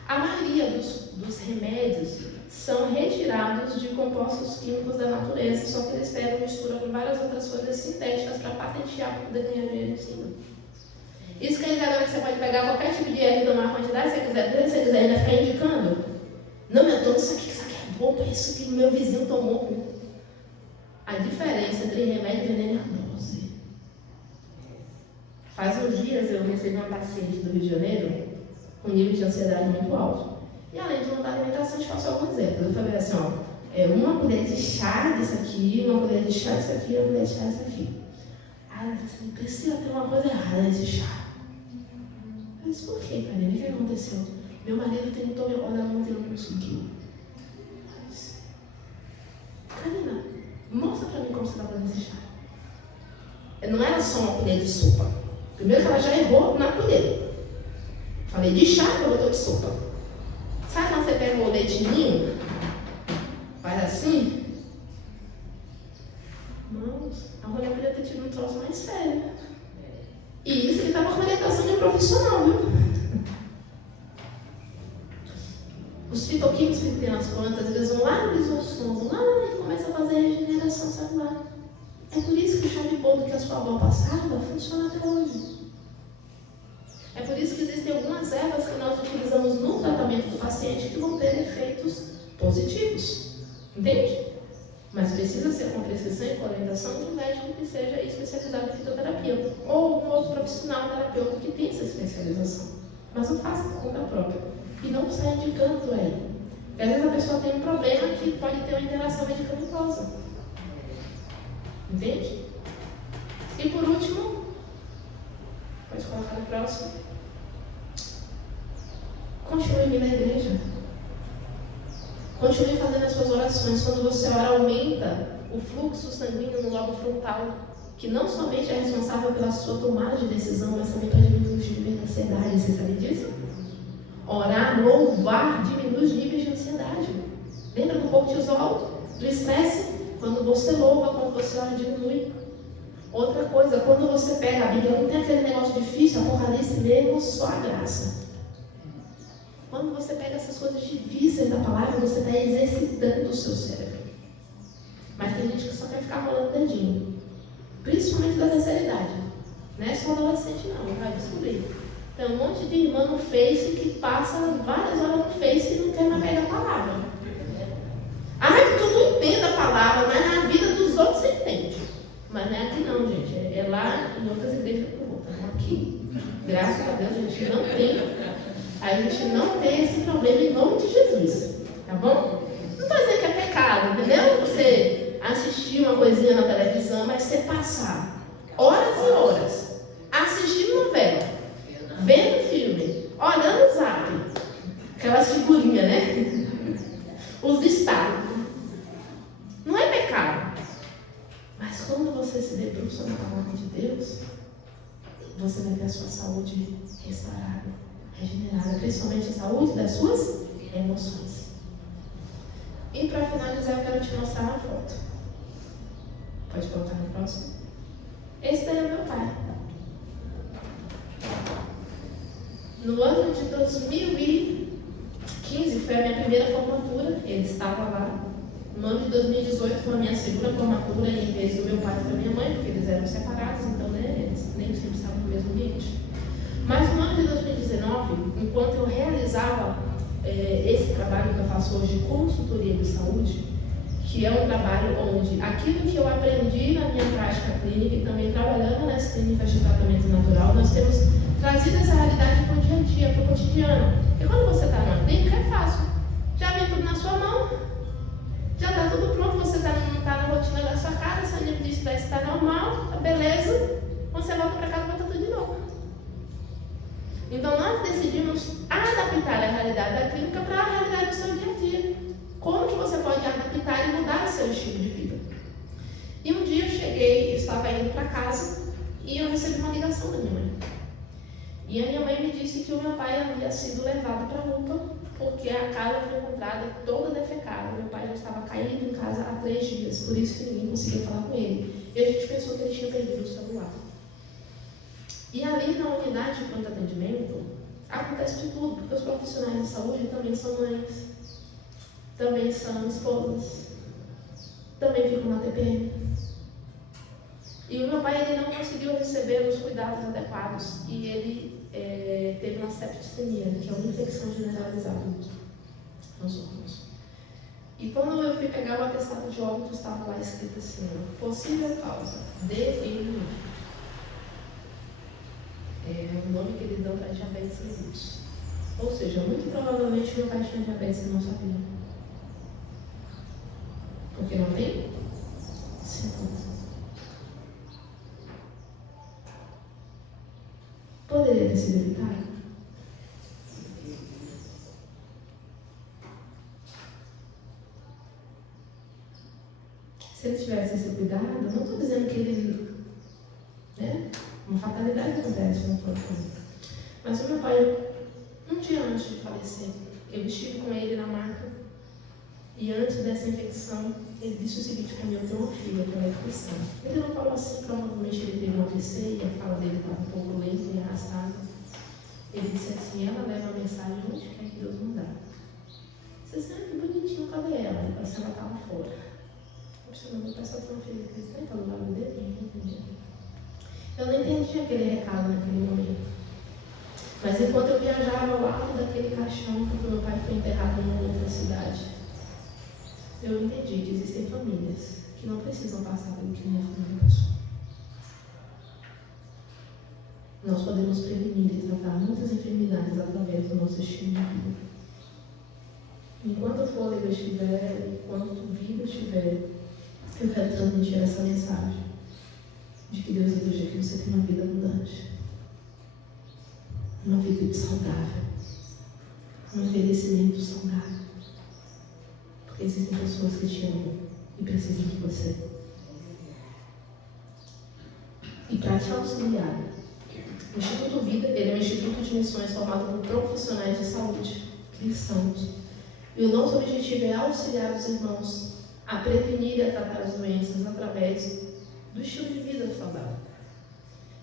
A maioria dos remédios são retirados de compostos químicos da natureza, só que eles pegam mistura com várias outras coisas sintéticas para patentear, para poder ganhar dinheiro em cima. Isso quer dizer agora que você pode pegar qualquer tipo de erva e tomar a quantidade que você quiser, se você quiser ainda ficar indicando. Não, eu tomo isso aqui é bom, é isso que meu vizinho tomou. A diferença entre remédio e veneno é a dose. Faz uns dias eu recebi uma paciente do Rio de Janeiro com nível de ansiedade muito alto. E além de mudar a alimentação, a gente passou alguns erros. Eu falei assim, uma colher de chá disso aqui, uma colher de chá disso aqui, uma colher de chá disso aqui. Aí ela disse, precisa ter uma coisa errada nesse chá. Eu disse, por quê, Karine? O que aconteceu? Meu Meu marido tentou me acordar ontem e não conseguiu. Karina, mostra pra mim como você vai fazer esse chá. Não era só uma colher de sopa. Primeiro que ela já errou na colher. Falei de chá, ela botou de sopa. Sabe quando você pega o leitinho? Faz assim? Irmãos, a mulher podia ter tido um troço mais sério. E isso ele estava com orientação de um profissional, viu? Os fitoquímicos que tem nas plantas, eles vão lá no lisossomo, lá e começa a fazer a regeneração celular. É por isso que o chá de boldo que a sua avó passava funciona até hoje. É por isso que existem algumas ervas que nós utilizamos no tratamento do paciente que vão ter efeitos positivos. Entende? Mas precisa ser com prescrição e com orientação de um médico que seja especializado em fitoterapia. Ou um outro profissional terapeuta que tem essa especialização. Mas não faça por conta própria. E não saia indicando por aí. Porque às vezes a pessoa tem um problema que pode ter uma interação medicamentosa. Entende? E por último, pode colocar no próximo. Continue vindo à igreja. Continue fazendo as suas orações. Quando você ora, aumenta o fluxo sanguíneo no lobo frontal, que não somente é responsável pela sua tomada de decisão, mas também para diminuir os níveis de ansiedade. Você sabe disso? Orar, louvar, diminui os níveis de ansiedade. Lembra do cortisol, do estresse? Quando você louva, quando você ora, diminui. Outra coisa, quando você pega a Bíblia, não tem aquele negócio difícil, Apocalipse mesmo, só a graça. Quando você pega essas coisas difíceis da palavra, você está exercitando o seu cérebro. Mas tem gente que só quer ficar rolando dedinho. Principalmente da terceira idade. Não é só adolescente não, vai descobrir. Tem um monte de irmã no Face que passa várias horas no Face e não quer mais pegar a palavra. Porque tu não entende a palavra, mas na vida dos outros você entende. Mas não é aqui não, gente. É lá em outras igrejas que eu vou. Aqui, graças a Deus, a gente não tem esse problema em nome de Jesus. Tá bom? Não estou dizendo que é pecado, entendeu? Você assistir uma coisinha na televisão, mas você passar horas e horas assistindo novela, vendo filme, olhando o zap, aquelas figurinhas, né? Os destaques. Não é pecado. Mas quando você se debruça na palavra de Deus, você vai ter a sua saúde restaurada, regenerada, principalmente a saúde das suas emoções. E para finalizar, eu quero te mostrar uma foto. Pode colocar no próximo. Esse daí é meu pai. No ano de 2015 foi a minha primeira formatura, ele estava lá. No ano de 2018 foi a minha segunda formatura, em vez do meu pai e da minha mãe, porque eles eram separados, então eles nem sempre estavam no mesmo ambiente. Mas no ano de 2019, enquanto eu realizava esse trabalho que eu faço hoje de consultoria de saúde, que é um trabalho onde aquilo que eu aprendi na minha prática clínica e também trabalhando nas clínicas de tratamento natural, nós temos trazido essa realidade para o dia a dia, para o cotidiano. E quando você está numa clínica, é fácil. Já vem tudo na sua mão, já está tudo pronto, você não está na rotina da sua casa, seu nível de estresse está normal, tá beleza. Quando você volta para casa, volta tudo de novo. Então nós decidimos adaptar a realidade da clínica para a realidade do seu dia a dia. Como que você pode adaptar e mudar o seu estilo de vida? E um dia eu cheguei, eu estava indo para casa e eu recebi uma ligação da minha mãe. E a minha mãe me disse que o meu pai havia sido levado para a UPA porque a casa foi encontrada toda defecada. Meu pai já estava caído em casa há 3 dias, por isso que ninguém conseguia falar com ele. E a gente pensou que ele tinha perdido o celular. E ali na unidade de pronto atendimento, acontece de tudo, porque os profissionais de saúde também são mães, também são esposas, também ficam na TPM. E o meu pai ele não conseguiu receber os cuidados adequados e ele teve uma septicemia, que é uma infecção generalizada nos órgãos. E quando eu fui pegar o atestado de óbito, estava lá escrito assim: possível causa, DNI. É o nome que eles dão para diabetes mellitus. Ou seja, muito provavelmente meu pai tinha diabetes e não sabia. Porque não tem sintomas. Poderia ter sido evitado? Se ele tivesse esse cuidado, eu não estou dizendo que ele, né, uma fatalidade acontece no corpo. Mas o meu pai, um dia antes de falecer, eu estive com ele na maca e antes dessa infecção, ele disse o seguinte para mim: eu tenho uma filha que ela é cristã. Ele não falou assim, provavelmente ele teve uma AVC e a fala dele estava um pouco lenta e arrastada. Ele disse assim: ela leva a mensagem onde quer que Deus mandar. Você sabe que bonitinho, cadê ela? Ele falou assim: ela estava fora. Eu disse: meu pai só tem uma filha cristã e falou o nome dele? Não entendi. Eu não entendi aquele recado naquele momento. Mas enquanto eu viajava ao lado daquele caixão, porque meu pai foi enterrado em uma outra cidade, eu entendi que existem famílias que não precisam passar pelo que minha família passou. Nós podemos prevenir e tratar muitas enfermidades através do nosso estilo de vida. Enquanto o fôlego estiver, enquanto vida estiver, eu quero transmitir essa mensagem de que Deus deseja que você tenha uma vida abundante, uma vida saudável, um envelhecimento saudável. Porque existem pessoas que te amam e precisam de você. E para te auxiliar, o Instituto Vida, ele é um instituto de missões formado por profissionais de saúde cristãos. E o nosso objetivo é auxiliar os irmãos a prevenir e a tratar as doenças através do estilo de vida saudável.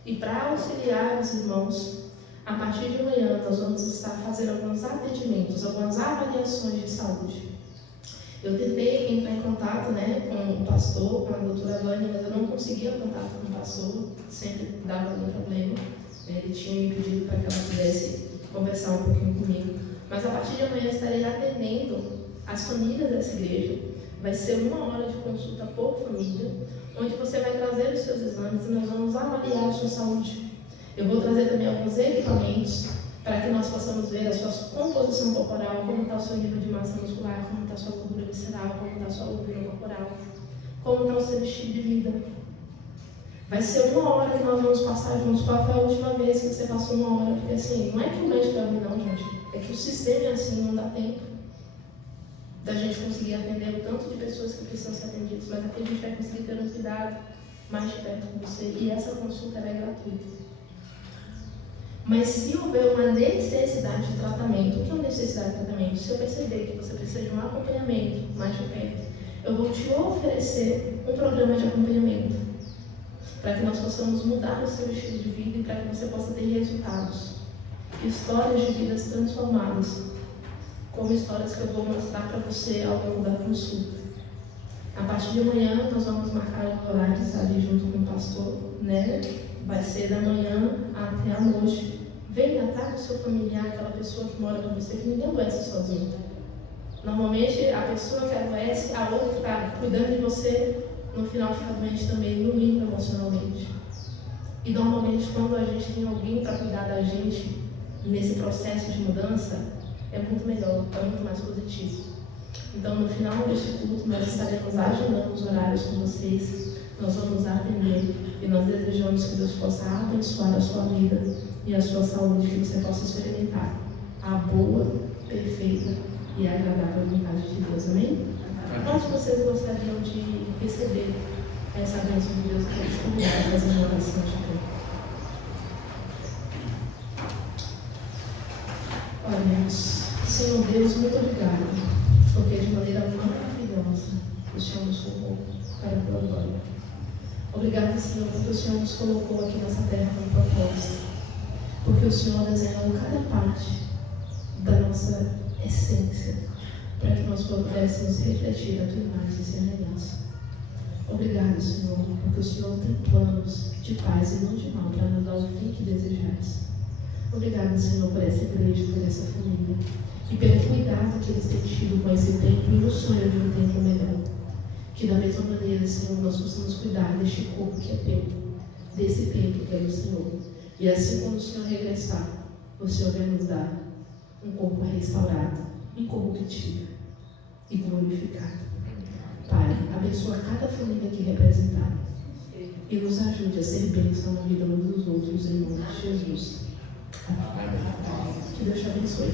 E para auxiliar os irmãos, a partir de amanhã nós vamos estar fazendo alguns atendimentos, algumas avaliações de saúde. Eu tentei entrar em contato, com o pastor, com a doutora Vânia, mas eu não conseguia contato com o pastor, sempre dava algum problema. Ele tinha me pedido para que ela pudesse conversar um pouquinho comigo. Mas a partir de amanhã eu estarei atendendo as famílias dessa igreja. Vai ser 1 hora de consulta por família, onde você vai trazer os seus exames e nós vamos avaliar a sua saúde. Eu vou trazer também alguns equipamentos para que nós possamos ver a sua composição corporal, como está o seu nível de massa muscular, como está a sua gordura visceral, como está a sua gordura corporal, como está o seu estilo de vida. Vai ser 1 hora que nós vamos passar juntos. Qual foi a última vez que você passou 1 hora? Porque assim, não é que o médico é ruim não, gente. É que o sistema é assim, não dá tempo da gente conseguir atender o tanto de pessoas que precisam ser atendidas. Mas aqui a gente vai conseguir ter um cuidado mais de perto com você. E essa consulta é gratuita. Mas se houver uma necessidade de tratamento, o que é uma necessidade de tratamento? Se eu perceber que você precisa de um acompanhamento mais de perto, eu vou te oferecer um programa de acompanhamento, para que nós possamos mudar o seu estilo de vida e para que você possa ter resultados. Histórias de vidas transformadas, como histórias que eu vou mostrar para você ao longo da consulta. A partir de amanhã, nós vamos marcar os horários ali junto com o pastor, Vai ser da manhã até a noite. Venha, traga o seu familiar, aquela pessoa que mora com você, que ninguém adoece sozinho. Normalmente, a pessoa que adoece, a outra que está cuidando de você, no final fica doente também, no mínimo emocionalmente. E normalmente, quando a gente tem alguém para cuidar da gente nesse processo de mudança, é muito melhor, é muito mais positivo. Então, no final deste culto, nós estaremos agendando os horários com vocês, nós vamos atender e nós desejamos que Deus possa abençoar a sua vida e a sua saúde, que você possa experimentar a boa, perfeita e agradável vontade de Deus. Amém? Quantos de vocês gostariam de receber essa bênção de Deus? Eu quero te convidar a fazer uma oração de fé. Oremos. Senhor Deus, muito obrigado, porque de maneira maravilhosa o Senhor nos colocou para a tua glória. Obrigado, Senhor, porque o Senhor nos colocou aqui nessa terra com propósito, porque o Senhor desenhou cada parte da nossa essência para que nós pudéssemos refletir a tua imagem e semelhança. Obrigado, Senhor, porque o Senhor tem planos de paz e não de mal para nos dar o fim que desejais. Obrigado, Senhor, por essa igreja, por essa família e pelo cuidado que eles têm tido com esse templo e o sonho de um templo melhor. Que da mesma maneira, Senhor, nós possamos cuidar deste corpo que é teu, desse templo que é do Senhor. E assim quando o Senhor regressar, o Senhor vai nos dar um corpo restaurado, incorruptível e glorificado. Pai, abençoa cada família aqui representada e nos ajude a ser bênção na vida uns dos outros, em nome de Jesus. Amém. Que Deus te abençoe.